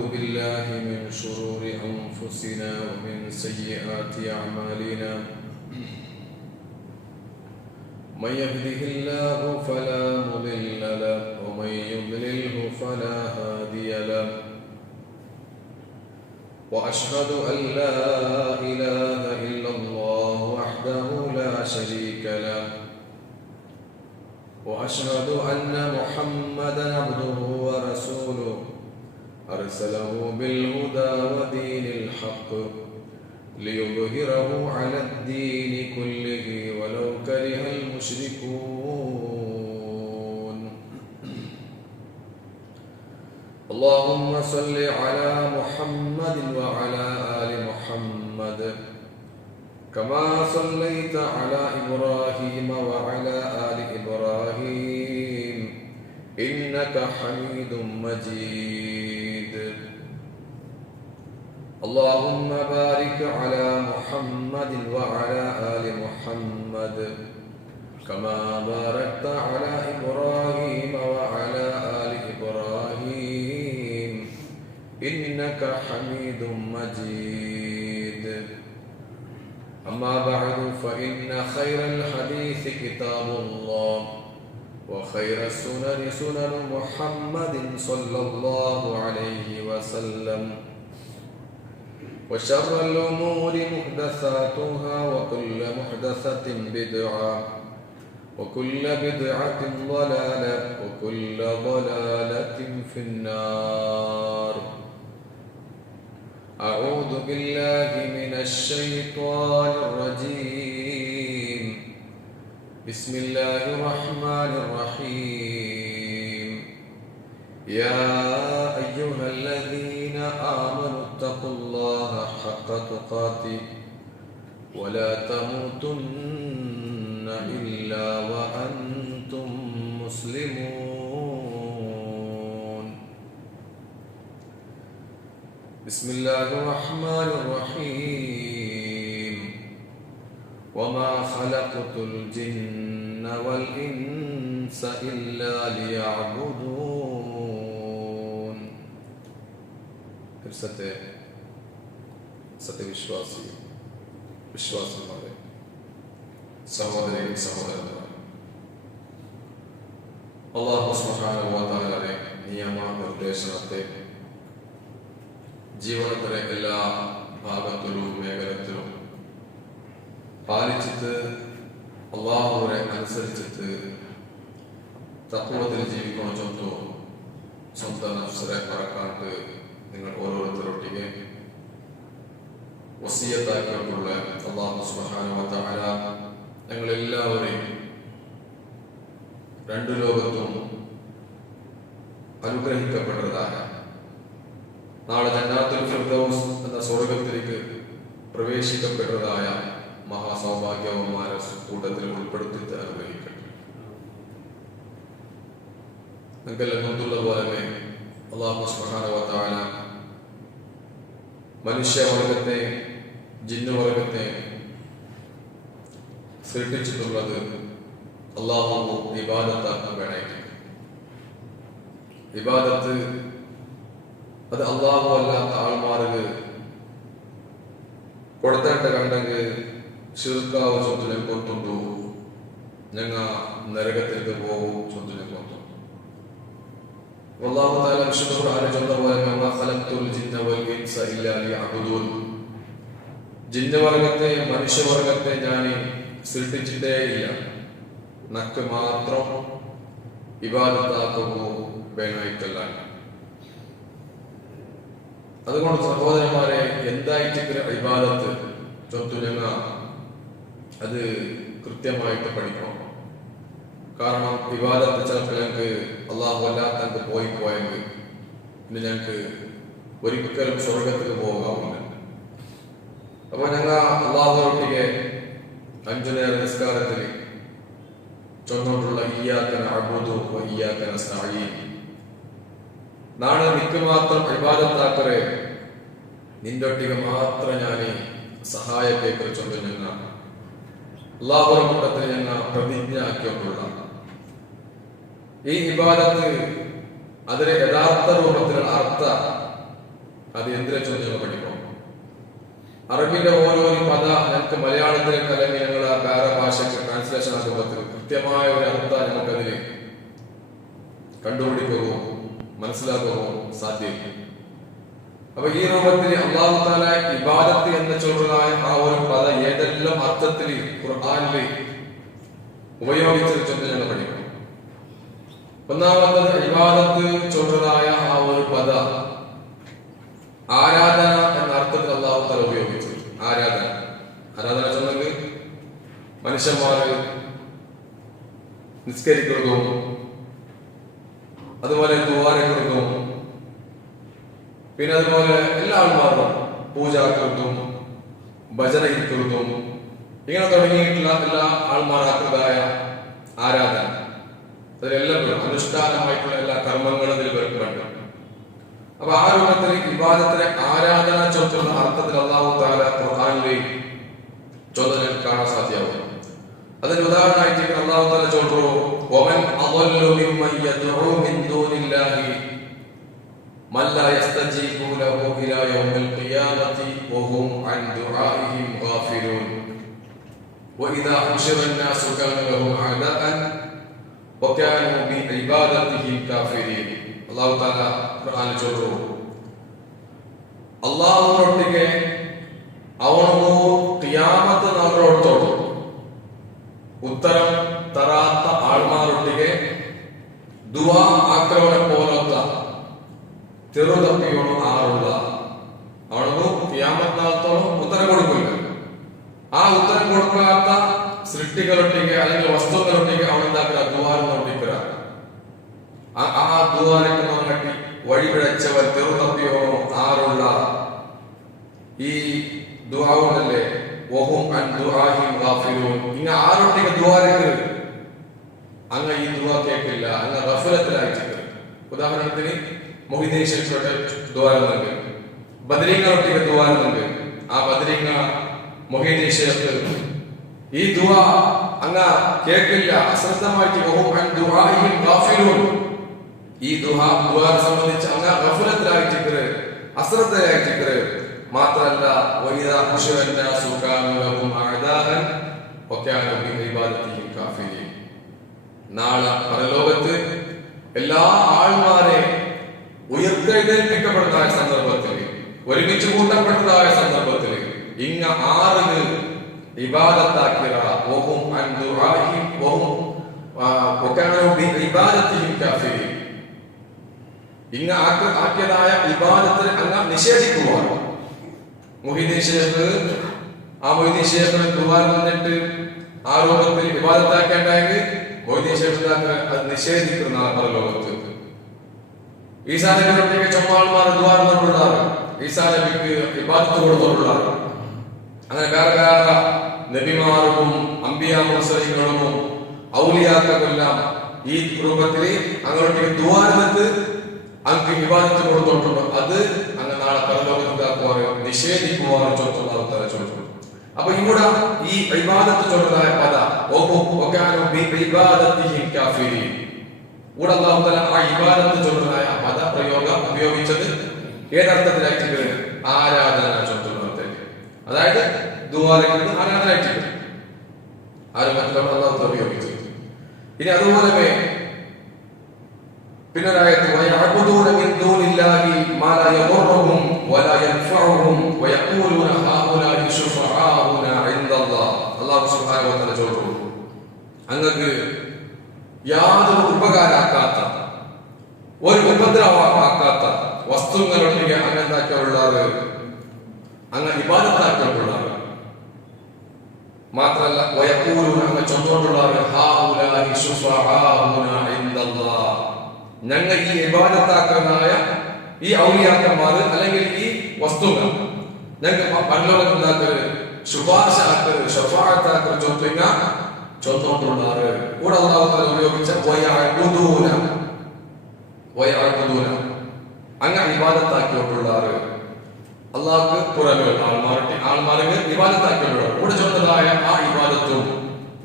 ونعوذ بالله من شرور أنفسنا ومن سيئات أعمالنا من يهده الله فلا مضل له ومن يضلله فلا هادي له وأشهد أن لا إله إلا الله وحده لا شريك له وأشهد أن محمدا عبده ورسوله أرسله بالهدى ودين الحق ليظهره على الدين كله ولو كره المشركون اللهم صل على محمد وعلى آل محمد كما صليت على إبراهيم وعلى آل إبراهيم إنك حميد مجيد اللهم بارك على محمد وعلى آل محمد كما باركت على إبراهيم وعلى آل إبراهيم إنك حميد مجيد أما بعد فإن خير الحديث كتاب الله وخير السنن سنن محمد صلى الله عليه وسلم وشر الأمور محدثاتها وكل محدثة بدعة وكل بدعة ضلالة وكل ضلالة في النار أعوذ بالله من الشيطان الرجيم بسم الله الرحمن الرحيم يا أيها الذين آمنوا اتقوا الله حق تقاته ولا تموتن إلا وأنتم مسلمون بسم الله الرحمن الرحيم وما خلقت الجن والإنس إلا ليعبدون സത്യവിശ്വാസി വിശ്വാസിമാരെ സഹോദരി സഹോദരന്മാരെ അല്ലാഹു സുബ്ഹാനഹു വ തആലയുടെ നിയമ നിർദ്ദേശത്തെ ജീവിതത്തിലെ എല്ലാ ഭാഗത്തിലും മേഖലത്തിലും പാലിച്ചിട്ട് അള്ളാഹുവിനെ അനുസരിച്ചിട്ട് തഖ്വയിൽ ജീവിക്കണം ചൊല്ലോ സ്വന്തം നഫ്സിനെ മറക്കാണ്ട് നിങ്ങൾ ഓരോരുത്തരൊട്ടിಗೆ വസിയത്താക്കിയിട്ടുള്ള അല്ലാഹു സുബ്ഹാനഹു വ തആല ഞങ്ങളെല്ലാവരെയും രണ്ടു ലോകത്തും അനുഗ്രഹിക്കപ്പെട്ടതാണ് നാളെ ജന്നാത്തുൽ ഫിർദൗസ് എന്ന സ്വർഗത്തിലേക്ക് പ്രവേശിക്കപ്പെട്ടതായ മഹാസൗഭാഗ്യവന്മാരെ കൂട്ടത്തിൽ ഉൾപ്പെടുത്തി അനുഗ്രഹിക്കട്ടെ. നിങ്ങൾക്കെല്ലാം പോലെ തന്നെ അല്ലാഹു സുബ്ഹാനഹു വ തആല മനുഷ്യവർഗത്തെ ജിന്നുവർഗത്തെ സൃഷ്ടിച്ചിട്ടുള്ളത് അല്ലാഹു ഇബാദത്താക്കാൻ വേണ്ടി. ഇബാദത്ത് അത് അള്ളാഹു അല്ലാത്ത ആൾമാർക്ക് കൊടുത്തേണ്ട കണ്ടെങ്കിൽ ശിർക്കാവ് ചൊല്ലിനെ കൊത്തുണ്ടു ഞങ്ങ നരകത്തിലേക്ക് പോകും ചൊല്ലിനെ കൊത്തു. അല്ലാഹു തആല വിശുദ്ധ ഖുർആനിൽ ചൊല്ലുന്നത് വമാ ഖലഖ്തുൽ ജിന്ന വൽ ഇൻസ ഇല്ലാ ലിയഅ്ബുദൂൻ. ജിന്നവർഗത്തെ മനുഷ്യവർഗത്തെ ഞാൻ സൃഷ്ടിച്ചിട്ടേ ഇല്ല, നക്ക് മാത്രം ഇബാദത്താക്കുമോ വേണമായിട്ടല്ല. അതുകൊണ്ട് സഹോദരന്മാരെ, എന്തായിട്ട് ഇബാദത്ത് ചൊത്തു ഞങ്ങ അത് കൃത്യമായിട്ട് പഠിക്കണം. കാരണം ഇബാദത്ത് ചിലപ്പോൾ ഞങ്ങൾക്ക് അള്ളാഹു അല്ലാത്ത പോയെങ്കിൽ പിന്നെ ഞങ്ങൾക്ക് ഒരിക്കലും സ്വർഗത്തിൽ പോകാവില്ല. അപ്പൊ ഞങ്ങൾ അള്ളാഹുവിനൊട്ടിಗೆ 5 നേര നിസ്കാരത്തിൽ ചൊന്നോട്ടുള്ള ഇയ്യാക നഅ്ബുദു വ ഇയ്യാക നസ്തഈൻ, നാളെ നിക്ക് മാത്രം ഇബാദത്താക്കറെ, നിന്റൊട്ടിಗೆ മാത്ര ഞാൻ സഹായത്തെ കുറിച്ചുള്ള ഞങ്ങൾ അള്ളാഹുവിന്റെ കൂട്ടത്തിൽ ഞങ്ങൾ പ്രതിജ്ഞ ആക്കിയിട്ടുള്ള ഈ ഇബാദത്ത് അതിന്റെ യഥാർത്ഥ രൂപത്തിലുള്ള അർത്ഥ അത് എന്തിനെ ചോദ്യം പഠിക്കും. അറബിന്റെ ഓരോ പദ ഞങ്ങൾക്ക് മലയാളത്തിലേക്ക് അല്ലെങ്കിൽ ഞങ്ങൾ ആ വേറെ ഭാഷയ്ക്ക് ട്രാൻസ്ലേഷൻ ആക്കുമ്പോൾ കൃത്യമായ ഒരു അർത്ഥം നമുക്കതിൽ കണ്ടുപിടിക്കുകയോ മനസ്സിലാക്കുകയോ സാധ്യത. അപ്പൊ ഈ രൂപത്തിൽ അല്ലാഹു തആല ഇബാദത്ത് എന്ന ചൊല്ലുന്ന ആ ഒരു പദ ഏതെല്ലാം അർത്ഥത്തിൽ ഖുർആനിൽ ഉപയോഗിച്ചിട്ടുണ്ട് ഞങ്ങൾ പഠിക്കണം. ഒന്നാമത്തത് ഇബാദത്ത് ചൊല്ലുന്നതായ ആ ഒരു പദ ആരാധന എന്ന അർത്ഥത്തിൽ അല്ലാഹു തആല ഉപയോഗിച്ചു. ആരാധന ചൊന്നെങ്കിൽ മനുഷ്യന്മാര് നിസ്കരിക്കുന്നതും അതുപോലെ ദുആരക്കുന്നതും പിന്നെ അതുപോലെ എല്ലാ ആൾമാരും പൂജാക്കുന്നതും ഭജനയ്ക്കുന്നതും ഇങ്ങനെ തുടങ്ങിയിട്ടുള്ള എല്ലാ ആൾമാരാക്കുന്നതായ ആരാധന അതിലെല്ലാം അനുഷ്ഠാനമായിട്ടുള്ള എല്ലാ കർമ്മങ്ങളും ഇതിൽ വരുന്നുണ്ട്. അപ്പൊ ആ രൂപത്തിൽ ഇബാദത്തിലെ ആരാധന ചൊല്ലുന്ന അർത്ഥത്തിൽ അല്ലാഹു തആല ഖുർആനിലെ ചൊല്ലൽ കാണാൻ സാധ്യമാവും. അതിന് ഉദാഹരണമായിട്ട് അല്ലാഹു തആല ചൊല്ലുന്നു വമൻ അദല്ലു മിമ്മൻ യദ്ഉ മിൻ ദൂനില്ലാഹി മൻ ലാ യസ്തജീബു ലഹു ഇലാ യൗമിൽ ഖിയാമത്തി വഹും അൻ ദുആഇഹിം ഗാഫിലൂൻ വഇദാ ഹുശിറ الناس كانوا لهم أعداء وكانوا بعبادتهم كافرين. അല്ലാഹു തആല ഖുർആനിൽ ചൊല്ലുന്നു അല്ലാഹുവൊട്ടിಗೆ ಅವನು ഖിയാമത്ത് നാളോടത്തോളം ഉത്തരം തരാത്ത ആൾമാരൊട്ടിಗೆ ദുആ ആക്രമണ പോലത്ത ചെറുതപ്പിയോട് ആറുള്ള അവനു ഖിയാമത്ത് നാളത്തോളം ഉത്തരം കൊടുക്കില്ല. ആ ഉത്തരം കൊടുക്കാത്ത സൃഷ്ടികളൊട്ടിಗೆ അല്ലെങ്കിൽ വസ്തുക്കളൊട്ടിಗೆ അവനെന്താക്കുക ദുആനൊട്ടിക്കുക. ആ ദുആനക്ക് നോക്കി വഴിപിഴച്ചവർ ചെറുതപ്പിയോ ആറുള്ള ഈ ദുആവുണ്ടല്ലേ വഹും അൻ ദുആഹിം ഗാഫിലൂൻ. ഇങ്ങ ആരൊട്ടിಗೆ ദുആരക്ക് അങ്ങ ഈ ദുആ കേൾക്കില്ല, അങ്ങ ഗഫലത്തിലായിട്ടുണ്ട്. ഉദാഹരണത്തിന് മൊഹീദ്ദീൻ ശൈഖിന്റെ ദുആറുണ്ട്, ബദരീങ്ങളൊട്ടിಗೆ ദുആറുണ്ട്. ആ ബദരീങ്ങ മൊഹീദ്ദീൻ ശൈഖ് ഈ ദുആ അങ്ങ കേൾക്കില്ല, അശ്രദ്ധമായിട്ട് വഹും അൻ ദുആഹിം ഗാഫിലൂൻ. ഈ ദുആ സംബന്ധിച്ച് അങ്ങ ഗഫലത്തിലായിട്ടുണ്ട്, അശ്രദ്ധയായിട്ടുണ്ട്. മാത്രല്ല വഇദാ ഹുശിറ الناس كانوا لهم أعداء وكانوا بعبادتهم كافرين. നാളെ പരലോകത്ത് എല്ലാ ആൾമാരെ ഉയർത്തെഴുന്നേൽപ്പിക്കപ്പെടുന്നതായ സന്ദർഭത്തിൽ, ഒരുമിച്ച് കൂട്ടപ്പെട്ടതായ സന്ദർഭത്തിൽ ഇങ്ങ ആറിന് ഇബാദത്താക്കിയ വഹും അൻ ദുആഇഹിം വഹും വകാനൂ ബിഇബാദത്തിഹിം കാഫിരീൻ. ഇങ്ങ ആക്കിയതായ ഇബാദത്തിനെ അങ്ങ നിഷേധിക്കുവാണ്. മൊഹീദ്ദീൻ ശൈഖ് ആ മൊഹീദ്ദീൻ ശൈഖിന് ദുആ വന്നിട്ട് ആ രൂപത്തിൽ ഇബാദത്താക്കേണ്ടെങ്കിൽ മൊഹീദ്ദീൻ ശൈഖ് അത് നിഷേധിക്കുന്ന പരലോകത്ത്. ഈസാ നബിയുടെ ചുമ്മാൾമാർ ദുആ നടത്തുന്നതാണ്, ഈസാ നബിക്ക് ഇബാദത്ത് കൊടുത്തുള്ളതാണ്. അങ്ങനെ വേറെ വേറെ നബിമാർക്കും അംബിയാ മുർസലീങ്ങളും ഔലിയാക്കൾക്കെല്ലാം ഈ രൂപത്തിൽ അങ്ങോട്ട് ദുആ നടത്തി അങ്ങ് ഇബാദത്ത് കൊടുത്തിട്ടുണ്ട്. അത് അങ്ങ് നാളെ പരലോകത്താക്കുവാനോ നിഷേധിക്കുവാനോ ചോദിച്ചു. അപ്പൊ ഇവിടെ ഈ ഇബാദത്ത് ചൊല്ലുന്ന പദ ഇവിടെ അല്ലാഹു തആല ആ ഇബാദത്ത് ചൊല്ലുന്ന പദ പ്രയോഗം ഉപയോഗിച്ചത് ഏതർത്ഥത്തിലായിട്ട്? ആരാധന ചൊല്ലുന്നതിൽ, അതായത് ദുആയിലേക്ക് ആരാധനയായിട്ട് അല്ലാഹു തആല ഉപയോഗിച്ചത്. ഇനി അതുപോലെ പിന്നൊരായത്ത് വയഅബുദൂന മിൻ ദൂനില്ലാഹി മാ ലാ യദുർറുഹും വലാ യൻഫഉഹും വയഖൂലൂന ഹൗലാഇ ശുഫആഉനാ ഇൻദല്ലാഹ്. അല്ലാഹു സുബ്ഹാനഹു വ തആല ചോദിച്ചു, അങ്ങക്ക് യാതൊരു ഉപകാരമാക്കാത്ത, ഒരു ഉപദ്രവമാക്കാത്ത വസ്തുക്കളൊട്ടിಗೆ അങ്ങെന്താക്കിയുള്ളത്, അങ്ങ് ഇബാദത്താക്കിയിട്ടുള്ളത്. മാത്രല്ല വയഖൂലൂന അങ്ങ് ചൊല്ലുകൊണ്ടുള്ളത് ഹൗലാഇ ശുഫആഉനാ ഇൻദല്ലാഹ്. ഞങ്ങൾ ഈ ഇബാദത്താക്കനായ ഈ ഔലിയാക്കന്മാർ അല്ലെങ്കിൽ ഈ വസ്തുക്കൾ ഞങ്ങൾക്ക് പരലോകത്തുണ്ടാക്കല് ശുപാർശാക്കല് ഷഫാഅത്താക്കല് ചൊല്ലുകൊണ്ടുള്ളത്. കൂടെ അല്ലാഹു തആല ഉപയോഗിച്ച വയഅബുദൂന അങ്ങ് ഇബാദത്താക്കിയിട്ടുള്ളത്. അല്ലാഹുക്ക് പുറമെ ആൾമാർക്ക് ഇബാദത്താക്കിയിട്ടുള്ളത്. കൂടെ ചൊന്നതായ ആ ഇബാദത്തും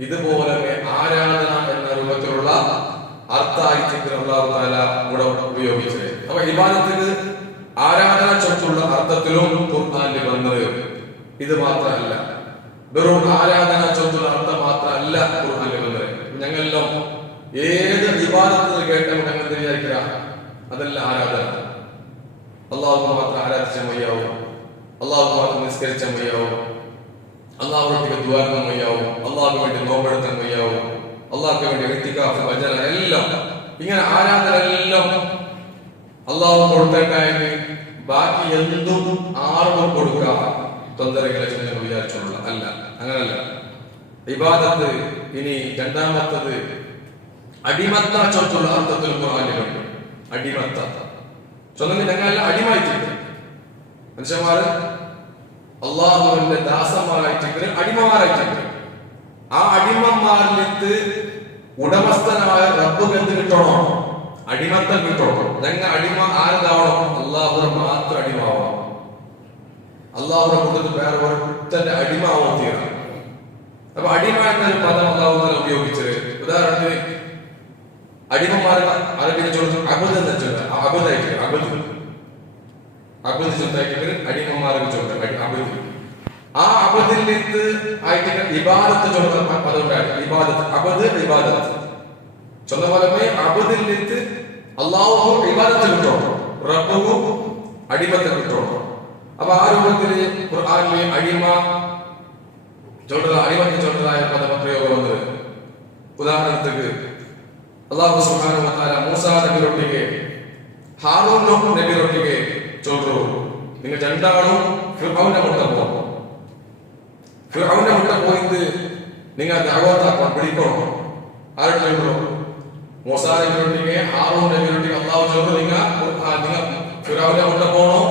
ഇതുപോലെ ആരാധന എന്ന രൂപത്തിലുള്ള അർത്ഥായിട്ട് അല്ലാഹു തആല ഇവിടെ ഉപയോഗിച്ചത്. അപ്പൊ ഇബാദത്തിന് ആരാധന ചൊല്ലുള്ള അർത്ഥത്തിലും ഖുർആനിൽ വന്നത്. ഇത് മാത്രമല്ല, വെറും ആരാധന ചൊല്ലുന്ന അർത്ഥം മാത്രമല്ല ഖുർആനിൽ വന്നത്. ഞങ്ങളെല്ലാം ഏത് വിവാദത്തിൽ കേട്ടാൽ ഞങ്ങൾ വിചാരിക്കുക അതല്ല ആരാധന. അള്ളാഹു മാത്രം ആരാധിച്ച മയ്യാവും, അള്ളാഹു മാത്രം നിസ്കരിച്ച മയ്യാവും, അള്ളാഹുവിന്റെ ദ്വാരം മയ്യാവും, അള്ളാഹുക്ക് വേണ്ടി നോമ്പെടുത്താൻ മയ്യാവും, അള്ളാഹുക്ക് വേണ്ടി ഇത്തിഖാഫ് വചന എല്ലാം ഇങ്ങനെ ആരാധന എല്ലാം അള്ളാഹു കൊടുത്തേക്കായെങ്കിൽ ബാക്കി എന്തും ആർക്കും കൊടുക്കാം തൊന്തരകളെ വിചാരിച്ചോളൂ. അല്ല, അങ്ങനല്ല. ഇബാദത്ത് ഇനി രണ്ടാമത്തത് അടിമത്ത ചൊല്ലുള്ള അർത്ഥത്തിൽ ഖുർആനിലുണ്ട്. അടിമത്ത ചൊന്നെങ്കിൽ ഞങ്ങളെല്ലാം അടിമായിട്ടുണ്ട്. മനുഷ്യന്മാര് അള്ളാഹുവിന്റെ ദാസന്മാരായിട്ടുണ്ട്, അടിമമാരായിട്ടുണ്ട്. ആ അടിമമാരിലേക്ക് ഉടമസ്ഥനായ റബ്ബുക്ക് എന്ത് കിട്ടണോ? അടിമത്തം കിട്ടണം. ഞങ്ങൾ അടിമ ആരതാവണം? അള്ളാഹുവിനെ മാത്രം അടിമാവണം. അള്ളാഹുവിനെ കൊടുത്ത് വേറെ ഒരുത്തന്റെ അടിമാവോ തീരണം. അപ്പൊ അടിമ എന്നൊരു പദം അള്ളാഹു ഉപയോഗിച്ചത് ഉദാഹരണത്തിന് അടിമമാരെ അറബിനെ ചോദിച്ചു അബദ് എന്ന് വെച്ചാൽ അബദായിട്ട് അബദ് ചൊല്ലായിട്ട് അടിമമാരെ ചോദിച്ചു അബദ്. ആ അബദിലേക്ക് ആയിട്ട് ഇബാദത്ത് ചൊല്ലുന്ന പദം ഉണ്ടായിരുന്നു. ഇബാദത്ത്, അബദ്, ഇബാദത്ത് ചൊന്ന പോലെ അബദിലേക്ക് അള്ളാഹു ഇബാദത്ത് കിട്ടണം, റബ്ബു അടിമത്തെ കിട്ടണം. അപ്പൊ ആ രൂപത്തില് ഖുർആനിലെ അടിമ അടിമത്തെ ചൊല്ലതായ പദപ്രയോഗം വന്നത്. ഉദാഹരണത്തിന് അല്ലാഹു സുബ്ഹാനഹു വ തആല മൂസാ നബിയൊട്ടിಗೆ ഹാറൂൻ നബിയൊട്ടിಗೆ ചൊല്ലു, നിങ്ങൾ രണ്ടാളും ഫിർഔനെ മുട്ട പോയിട്ട് നിങ്ങൾ ദഅവത്താക്കാൻ പിടിക്കണം. ആരോട് ചൊല്ലു? മൂസാ നബിയൊട്ടിಗೆ ഹാറൂൻ നബിയൊട്ടിಗೆ അല്ലാഹു ചൊല്ലു, നിങ്ങൾ ഫിർഔനെ മുട്ട പോണോ,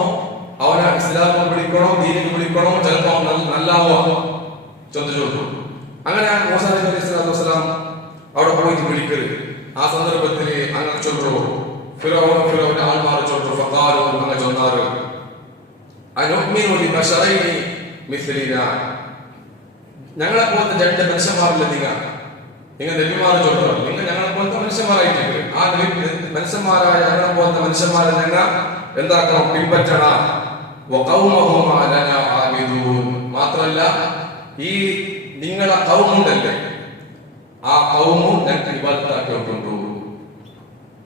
അവനെ ഇസ്ലാമിൽ പിടിക്കണോ, ദീനിൽ പിടിക്കണോ, ചിലപ്പോ നല്ലാവോ ചൊല്ലു. അങ്ങനെ മൂസാ നബി അലൈഹി സ്വലാത്തു വസ്സലാം അവിടെ പോയിട്ട് വിളിക്കരുത്. ആ സന്ദർഭത്തിൽ അങ്ങനെ ചൊല്ലു. ഫിറൗന്റെ ആൾമാർ ചൊല്ലു ഫഖാലു, അങ്ങനെ ചൊന്നാറ് അനുഅ്മിനു ലിബശറൈനി മിസ്ലിനാ, ഞങ്ങളെ പോലത്തെ രണ്ട് മനുഷ്യന്മാരില്ല നിങ്ങൾ നബിമാർ ചൊല്ലു, നിങ്ങൾ ഞങ്ങളെ പോലത്തെ മനുഷ്യന്മാരായിട്ടുണ്ട്. ആ മനുഷ്യന്മാരായ ഞങ്ങളെ പോലത്തെ മനുഷ്യന്മാരെ ഞങ്ങൾ എന്താക്കണം? പിൻപറ്റണം. വഖൗമഹുമാ ലനാ ആബിദൂൻ, മാത്രമല്ല ഈ നിങ്ങളെ ഖൗമുണ്ടല്ലേ, ആ ഖൗമും ഞങ്ങൾക്ക് ഇബാദത്താക്കിയിട്ടുണ്ട്.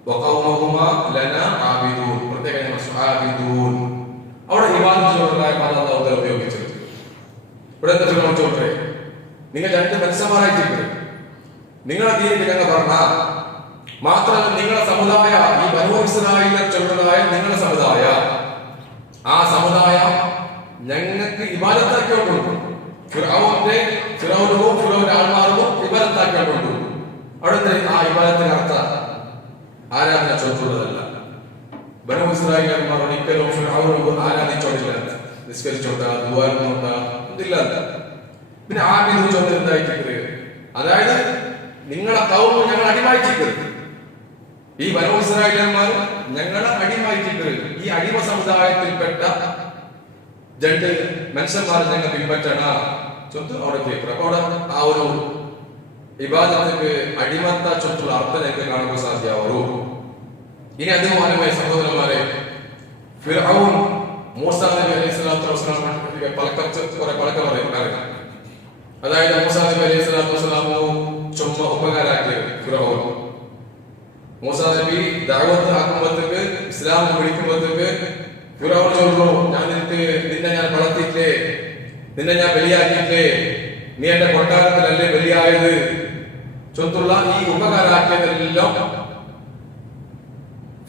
വഖൗമഹുമാ ലനാ ആബിദൂൻ, പ്രത്യേകം ആബിദൂൻ അവിടെ ഇബാദത്തുള്ളതായ പദം അല്ലാഹു ഉപയോഗിച്ചത്. ഇവിടെ എന്താ ചോദിച്ചോട്ടെ? നിങ്ങൾ രണ്ട് മനുഷ്യന്മാരായിട്ടുണ്ട്, നിങ്ങളെ ദീനിൽ ഞങ്ങൾ പറഞ്ഞ മാത്രമല്ല നിങ്ങളുടെ സമുദായ ഈ ബനൂ ഇസ്രായേലിനെ ചൊല്ലുന്നതായ നിങ്ങളുടെ സമുദായ, ആ സമുദായം ഞങ്ങൾക്ക് ഇബാദത്താക്കിയിട്ടുണ്ട്. ഫിറൗന്റെ ആൾമാർക്കും ഇബാദത്താക്കിയിട്ടുണ്ട്. അവിടെ ആ ഇബാദത്തിന് അർത്ഥം ആരാധന ചൊല്ലുള്ളതല്ല. ബനൂ ഇസ്രായേൽമാർ ഒരിക്കലും ഫിറൗനെ ആരാധിച്ചോണ്ടില്ല, നിസ്കരിച്ചോണ്ട ദുആ ഇതില്ല. പിന്നെ ആബിദ് ചൊല്ലുന്നത് എന്തായിട്ടുണ്ട്? അതായത് നിങ്ങളെ കൗമ് ഞങ്ങൾ അടിമായിച്ചിട്ടുണ്ട്, ഈ ബനൂ ഇസ്രായേൽമാർ ഞങ്ങളെ അടിമായിച്ചിട്ടുണ്ട്. ഈ അടിമ സമുദായത്തിൽപ്പെട്ട രണ്ട് മനുഷ്യന്മാരെ ഞങ്ങൾ പിൻപറ്റണം. ചൊത്ത് അവിടെ കേൾക്കണം. അവിടെ ആ ഒരു ഇബാദത്തിന് അടിമത്ത ചൊത്തുള്ള അർത്ഥം ഞങ്ങൾക്ക് കാണുമ്പോൾ സാധ്യമാവൂ. ഇനി അതുമാനമായ സഹോദരന്മാരെ, ഫിർഔൻ മൂസാ നബി അലൈഹി സ്വലാത്തു വസ്സലാം കുറെ പഴക്കം പറയുന്നത്, അതായത് മൂസാ നബി അലൈഹി സ്വലാത്തു വസ്സലാമു ചുമ ഉപകാരാക്കിയത് ഫിർഔൻ. മൂസാ നബി ദഅവത്ത് ആക്കുമ്പോഴത്തേക്ക് ഇസ്ലാം വിളിക്കുമ്പോഴത്തേക്ക് ഫിറൗൻ ചൊല്ലു, നിന്നെ ഞാൻ വളർത്തിയില്ലേ, നിന്നെ ഞാൻ ബലിയാക്കിയില്ലേ, നീ എന്റെ കൊട്ടാരത്തിലല്ലേ ബലിയായത് ചൊല്ലുള്ള ഈ ഉപകാരാക്കിയതെല്ലാം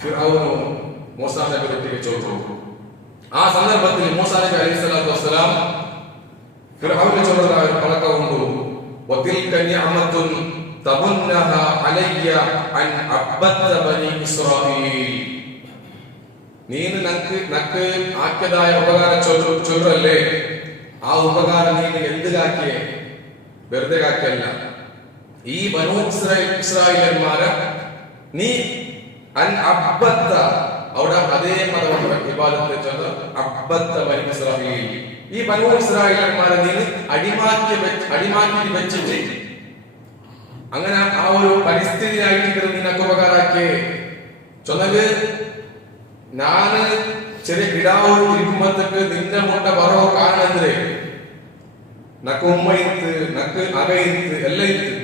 ഫിറൗനും മൂസാ നബിയെ ചൊല്ലു. ആ സന്ദർഭത്തിൽ മൂസാ നബി അലൈഹി സ്വലാത്തു വസ്സലാം ഫിറൗന് ചൊല്ലുന്ന പഴക്കമുണ്ട്. വതിൽക നിഅമത്തുൻ തബുന്നഹ അലയ്യ അൻ അബ്ബത ബനി ഇസ്രായീൽ, നീ നക്ക് ആക്കിയതായ ഉപകാരം ചൊല്ലല്ലേ, ആ ഉപകാരം നീ എന്ത് കാക്കിയേ? വെറുതെ കാക്കിയല്ല. ഈ ബനൂ ഇസ്രായേൽമാരെ നീ അൻ അബ്ബത്ത, അവിടെ അതേ പദമാണ് ഇബാദത്ത് ചൊല്ല, അബ്ബത്ത ബനി ഇസ്രായീൽ, ഈ ബനൂ ഇസ്രായേൽമാരെ നീ അടിമാക്കി വെച്ചിട്ട് അങ്ങനെ ആ ഒരു പരിസ്ഥിതിയായിട്ട് നിനക്ക് ഉപകാരാക്കിയേ ചൊന്നത്. ഞാന് ചെറിയ കിടാവ് ഇരിക്കുമ്പോഴത്തേക്ക് നിന്റെ മുട്ട പറവോ കാണുന്നതിരെ നക്ക് ഉമ്മയിത്ത് നക്ക് അകയിത്ത് എല്ലാം ഇത്ത്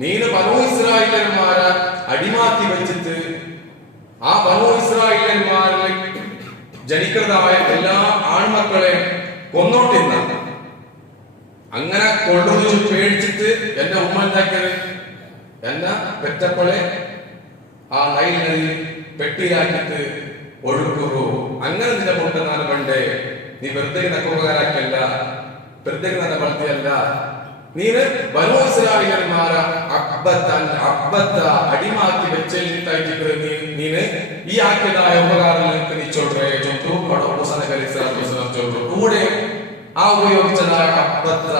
നീന് ബനൂ ഇസ്രായേലന്മാരെ അടിമാറ്റി വെച്ചിട്ട് ആ ബനൂ ഇസ്രായേലന്മാരിൽ ജനിക്കുന്നതായ എല്ലാ ആൺമക്കളെ കൊന്നോട്ടിരുന്ന അങ്ങനെ കൊണ്ടുവന്ന് പേടിച്ചിട്ട് എന്റെ ഉമ്മ എന്താക്കിയത് എന്നെ പെറ്റപ്പളെ ആ നൈൽ നദി പെട്ടിയിലാക്കിയിട്ട് ഒഴുക്കുറു അങ്ങനെ നിന്റെ മുട്ട നാല് പണ്ടേ നീ വെറുതെ നക്കുപകാരാക്കല്ല വെറുതെ നല്ല വളർത്തിയല്ല നീന് ബനൂ ഇസ്രായേലന്മാരെ അടിമാക്കി വെച്ചിട്ട് നീന് ഈ ആക്കിയതായ ഉപകാരം നീ ചൊല്ലേ ചൊട്ടു കൂടെ ആ ഉപയോഗിച്ചതായ അബ്ബത്ത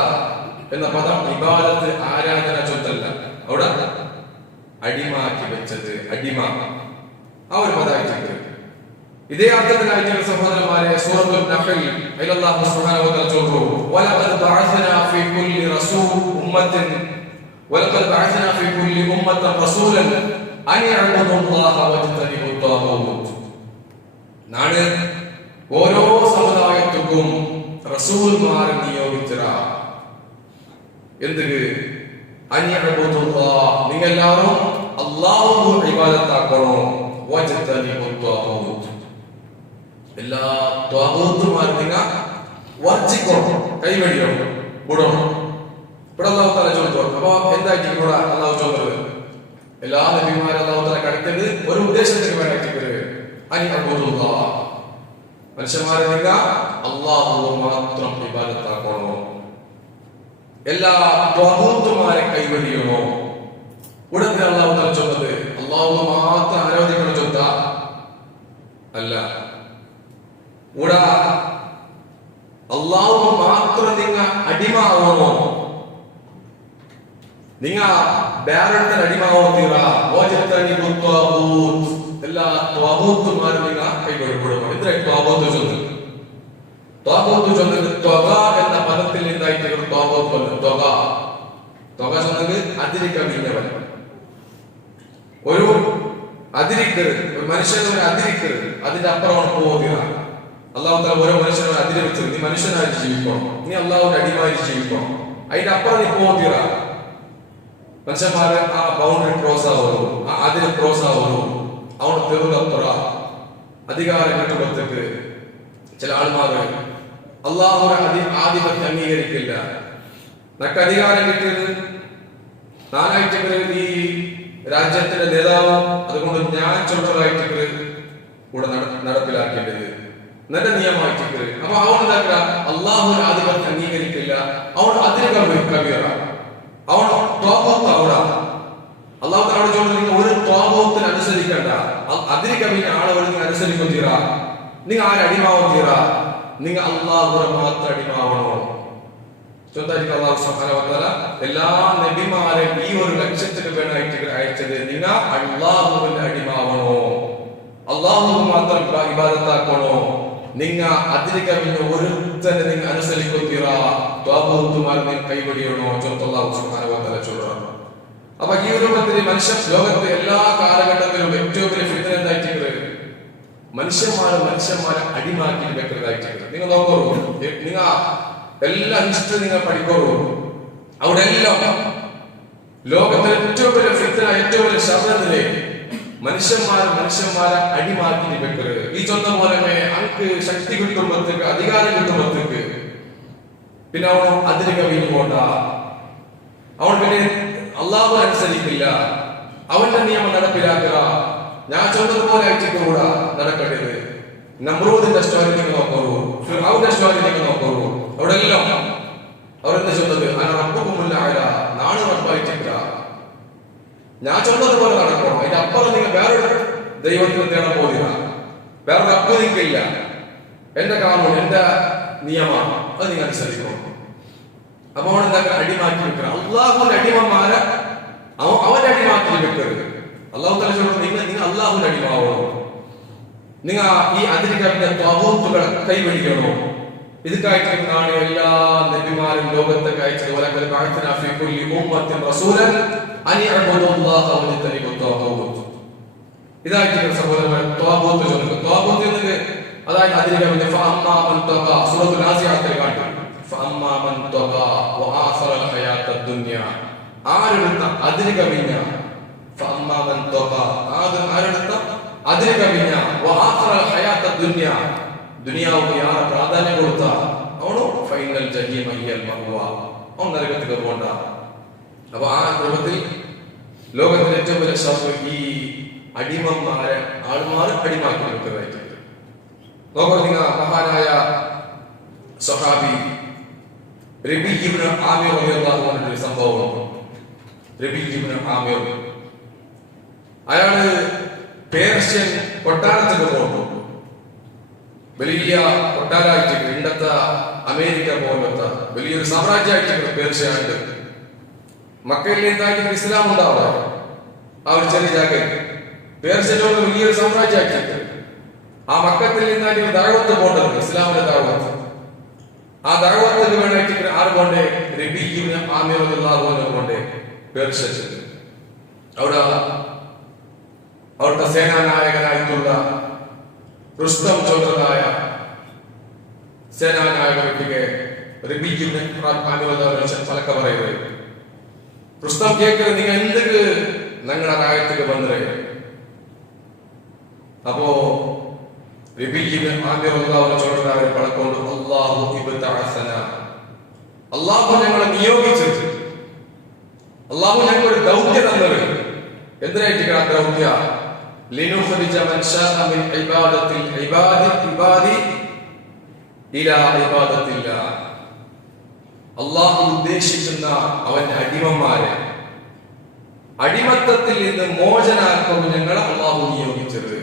എന്ന പദം ഇബാദത്ത് ആരാധന ചൊല്ലല്ല അവിടെ അടിമാക്കി വെച്ചത് അടിമ ആ ഒരു പദമായിട്ട് ഇതേ അർത്ഥത്തിലായി സഹോദരന്മാരെ സൂറത്തുൽ നഹ്ൽ അല്ലാഹു സുബ്ഹാനഹു വ തആല ചൊല്ലുന്നു വലഖദ് ബഅസ്നാ ഫീ കുല്ലി റസൂൽ ഉമ്മത്തിൻ വലഖദ് ബഅസ്നാ ഫീ കുല്ലി ഉമ്മത്തിൻ റസൂലൻ അൻ യഅബുദുല്ലാഹ വജ്തനിബു ത്വാഗൂത്ത് നാണ് ഓരോ സമുദായത്തിനും റസൂൽമാരെ നിയോഗിച്ചറാ എന്തിന് അൻ യഅബുദുല്ലാഹ നിങ്ങളെല്ലാവരും അല്ലാഹുവിനെ ഇബാദത്താക്കണം വജ്തനിബു ത്വാഗൂത്ത് എല്ലാ ത്വാഗൂത്തുമാരും നിങ്ങൾ വർജിക്കണം കൈവടിക്കണം വിടണം ഇവിടെ അല്ലാഹു തആല ചോദിച്ചു അപ്പൊ എന്തായിട്ട് ഇവിടെ അല്ലാഹു ചോദിച്ചത് എല്ലാ നബിമാരും അല്ലാഹു തആല കടക്കുന്നത് ഒരു ഉദ്ദേശത്തിന് വേണ്ടിയിട്ട് അനിഅബുദുല്ലാഹ് മനുഷ്യന്മാരെ നിങ്ങൾ അല്ലാഹുവെ മാത്രം ഇബാദത്താക്കണം എല്ലാ ത്വാഗൂത്തുമാരെ കൈവടിയണോ ഉടനെ അല്ലാഹു തആല ചോദിച്ചത് അല്ലാഹുവെ മാത്രം ആരാധിക്കണം ചോദിച്ച അല്ല ഇവിടെ അല്ലാഹു മാത്രം നിങ്ങൾ അടിമാവണോ നിങ്ങൾ വേറൊരുത്തർ അടിമാവോ തീരാ എല്ലാ ത്വാഗൂത്തുമാരും നിങ്ങൾ കൈകൊടുക്കണം ഇത്രയും ത്വാഗൂത്ത് ചൊല്ല് ത്വാഗൂത്ത് ചൊല്ലുന്നത് ത്വഗ എന്ന പദത്തിൽ നിന്നായിട്ട് ത്വാഗൂത്ത് ത്വഗ ത്വഗ ചൊന്നത് അതിരി കവിഞ്ഞവൻ ഒരു അതിരിക്കരുത് ഒരു മനുഷ്യനൊരു അതിരിക്കരുത് അതിന്റെ അപ്പുറമാണ് പോകുക അല്ലാഹു തആല ഓരോ മനുഷ്യനോട് അതിരി വെച്ചത് നീ മനുഷ്യനായിട്ട് ജീവിക്കണം നീ അല്ലാഹുവിന്റെ അടിമയായിട്ട് ജീവിക്കണം അതിന്റെ അപ്പുറം നീ പോകുക മനുഷ്യന്മാരെ ആ ബൗണ്ടറി ക്രോസ് ആവുന്നു ആ അതിര് ക്രോസ് ആവുന്നു അവൻ തെരുവപ്പുറ അധികാരം കിട്ടുമ്പോഴത്തേക്ക് ചില ആൾമാര് അല്ലാഹുവിന്റെ ആധിപത്യം അംഗീകരിക്കില്ല നക്ക് അധികാരം കിട്ടിയത് നാനായിട്ട് ഈ രാജ്യത്തിന്റെ നേതാവ് അതുകൊണ്ട് ഞാൻ ചൊല്ലതായിട്ട് കൂടെ നടപ്പിലാക്കേണ്ടത് നല്ല നിയമമായിട്ട് അപ്പൊ അവൻ എന്താക്കുക അള്ളാഹുവിന്റെ ആധിപത്യം അംഗീകരിക്കില്ല അവൻ അതിര് കവിയറ അവൻ ത്വാഗൂത്ത് അവിടെ അള്ളാഹു അവിടെ ചോദിച്ചു ഒരു ത്വാഗൂത്തിന് അനുസരിക്കണ്ട അതിര് കവിഞ്ഞ ആളുകൾ നിങ്ങൾ അനുസരിക്കും തീരാ നിങ്ങൾ ആരടിമാവും തീരാ നിങ്ങൾ അള്ളാഹുവിനെ മാത്രം അടിമാവണോ അല്ലാഹു സുബ്ഹാനഹു വ തആല എല്ലാ നബിമാരെയും ഈ ഒരു ലക്ഷ്യത്തിന് വേണ്ടിയിട്ട് അയച്ചത് നിങ്ങൾ അല്ലാഹുവിന്റെ അടിമാവണോ അല്ലാഹുവിനെ മാത്രം ഇബാദത്താക്കണോ നിങ്ങൾ അതിര് കവിഞ്ഞ ഒരുത്തനെ നിങ്ങൾ അനുസരിക്കുക ത്വാഗൂത്തുമാരെ നിങ്ങൾ കൈവടിയണോ അല്ലാഹു സുബ്ഹാനഹു വ തആല ചൊല്ലുന്നു അപ്പൊ ഈ രൂപത്തിൽ മനുഷ്യ ലോകത്തെ എല്ലാ കാലഘട്ടത്തിലും ഏറ്റവും വലിയ ഫിത്ന എന്തായിട്ട് മനുഷ്യന്മാരെ അടിമാക്കി വെക്കുന്നതായിട്ട് നിങ്ങൾ നോക്കൂ നിങ്ങൾ എല്ലാ ഹിസ്റ്ററി നിങ്ങൾ പഠിക്കോളൂ അവിടെ എല്ലാം ലോകത്തിലെ ഏറ്റവും വലിയ ഫിത്ന ഏറ്റവും വലിയ ശബ്ദത്തിലെ മനുഷ്യന്മാരെ അടിമാക്കി വെക്കരുത് ഈ ചൊന്ന പോലെ അനക്ക് ശക്തി കിട്ടുമ്പോഴത്തേക്ക് അധികാരം കിട്ടുമ്പോഴത്തേക്ക് പിന്നെ അവൻ അതിര് കവിഞ്ഞു പോണ്ട അവൻ പിന്നെ അള്ളാഹു അനുസരിക്കില്ല അവന്റെ നിയമം നടപ്പിലാക്കുക ഞാൻ ചൊന്നതുപോലെ അയച്ചിട്ടുകൂടാ നടക്കേണ്ടത് നമ്രൂദിന്റെ സ്റ്റോറി നിങ്ങൾ നോക്കൂ ഫിർഔന്റെ സ്റ്റോറി നിങ്ങൾ നോക്കൂ അവിടെ എല്ലാം അവരെന്താ ചൊന്നത് നാണ് റബ്ബായിട്ടില്ല ഞാൻ ചൊന്നതുപോലെ നടക്കണം അതിന്റെ അപ്പുറം നിങ്ങൾ വേറൊരു ദൈവത്തിന് തേടാൻ പോകുക വേറൊരു അപ്പ് നിൽക്കില്ല എന്റെ കാനൂൺ എന്റെ നിയമം അത് നിങ്ങൾ അനുസരിക്കണം അപ്പൊ അവൻ എന്താ അടിമാറ്റി വെക്കണം അള്ളാഹുവിന്റെ അടിമമാരെ അവന്റെ അടിമാറ്റി വെക്കരുത് അള്ളാഹു തആല നിങ്ങൾ അള്ളാഹുവിന്റെ അടിമാവണോ നിങ്ങൾ ഈ അതിരിന്റെ ത്വാഗൂത്തുകളെ കൈവടിക്കണോ ഇതുക്കായിട്ടാണ് എല്ലാ നബിമാരും ലോകത്തേക്ക് അയച്ചത് ഇതായിട്ട് സഹോദരന്മാർ ത്വാഗൂത്ത് ചൊല്ലുക ത്വാഗൂത്ത് എന്നത് അതായത് അതിന് കവിഞ്ഞ ഫഅമ്മാമൻ തഖ സൂറത്തുൽ നാസിയാത്തിൽ കാട്ടും ഫഅമ്മാമൻ തഖ വആസറൽ ഹയാത്തദ് ദുനിയ ആരെടുത്ത അതിന് കവിഞ്ഞ ഫഅമ്മാമൻ തഖ ആരെടുത്ത അതിന് കവിഞ്ഞ വആസറൽ ഹയാത്തദ് ദുനിയ ദുനിയാവിന് യാറെ പ്രാധാന്യം കൊടുത്ത അവനോ ഫൈനൽ ജഹീമ ഹിയൽ മഅ്വ അവൻ നരകത്തിലേക്ക് പോകണ്ട. അപ്പൊ ആ രൂപത്തിൽ ലോകത്തിലെ ഏറ്റവും വലിയ ശാസ്ത്രം ഈ അടിമന്മാരെ ആൾമാർ അടിമാക്കി വെക്കുന്നതായിട്ട് നോക്കൂ. നിങ്ങൾ മഹാനായ സഹാബി റബീ ഇബ്നു ആമിർ റളിയല്ലാഹു അൻഹു ഒരു സംഭവം. റബീ ഇബ്നു ആമിർ അയാള് പേർഷ്യൻ കൊട്ടാരത്തിൽ പോകുന്നു. വലിയ കൊട്ടാരമായിട്ട് ഇന്നത്തെ അമേരിക്ക പോലത്തെ വലിയൊരു സാമ്രാജ്യമായിട്ട് പേർഷ്യയുണ്ട്. മക്കയിൽ എന്തായിട്ട് ഇസ്ലാം ഉണ്ടാവുക ആ ഒരു ചെറിയ ജാഗയിൽ പേർഷ്യയിലുള്ള വലിയൊരു സാമ്രാജ്യമായിട്ട് ആ മക്കത്തിൽ നിന്നായിട്ട് ദഅവത്ത് പോകേണ്ടത് ഇസ്ലാമിന്റെ ദഅവത്ത്. ആ ദഅവത്തിന് വേണ്ടിയിട്ട് ആര് പോണ്ടേ? റബീ ഇബ്നു ആമിർ റളിയല്ലാഹു അൻഹു പോണ്ടേ പേർഷ്യ. അവിടുത്തെ സേനാനായകനായിട്ടുള്ള റുസ്തം ചൗധരായ സേനാനായകർക്ക് റബീ ഇബ്നു ആമിർ റളിയല്ലാഹു അൻഹു ഫലക പറയുന്നത് റുസ്തം കേൾക്കുന്നത് നിങ്ങൾ എന്തൊക്കെ ഞങ്ങളുടെ രാജ്യത്തേക്ക് വന്നേ. അപ്പോ റബീ ഇബ്നു ആമിർ റളിയല്ലാഹു അൻഹു ചൗധരായ പളക്കൊണ്ട് അല്ലാഹു ഇബ്തഅസന അല്ലാഹു ഞങ്ങളെ നിയോഗിച്ചത് അല്ലാഹു ഞങ്ങൾക്ക് ദൗത്യം തന്നത് എന്തിനായിട്ട് ആ ദൗത്യ ലിനുഖ്രിജ മൻ ശാഅ മിൻ ഇബാദത്തിൽ ഇബാദി ഇലാ ഇബാദത്തില്ലാ അല്ലാഹു ഉദ്ദേശിക്കുന്ന അവന്റെ അടിമന്മാരെ അടിമത്തത്തിൽ നിന്ന് മോചനാക്കാൻ ഞങ്ങളെ അല്ലാഹു നിയോഗിച്ചത്.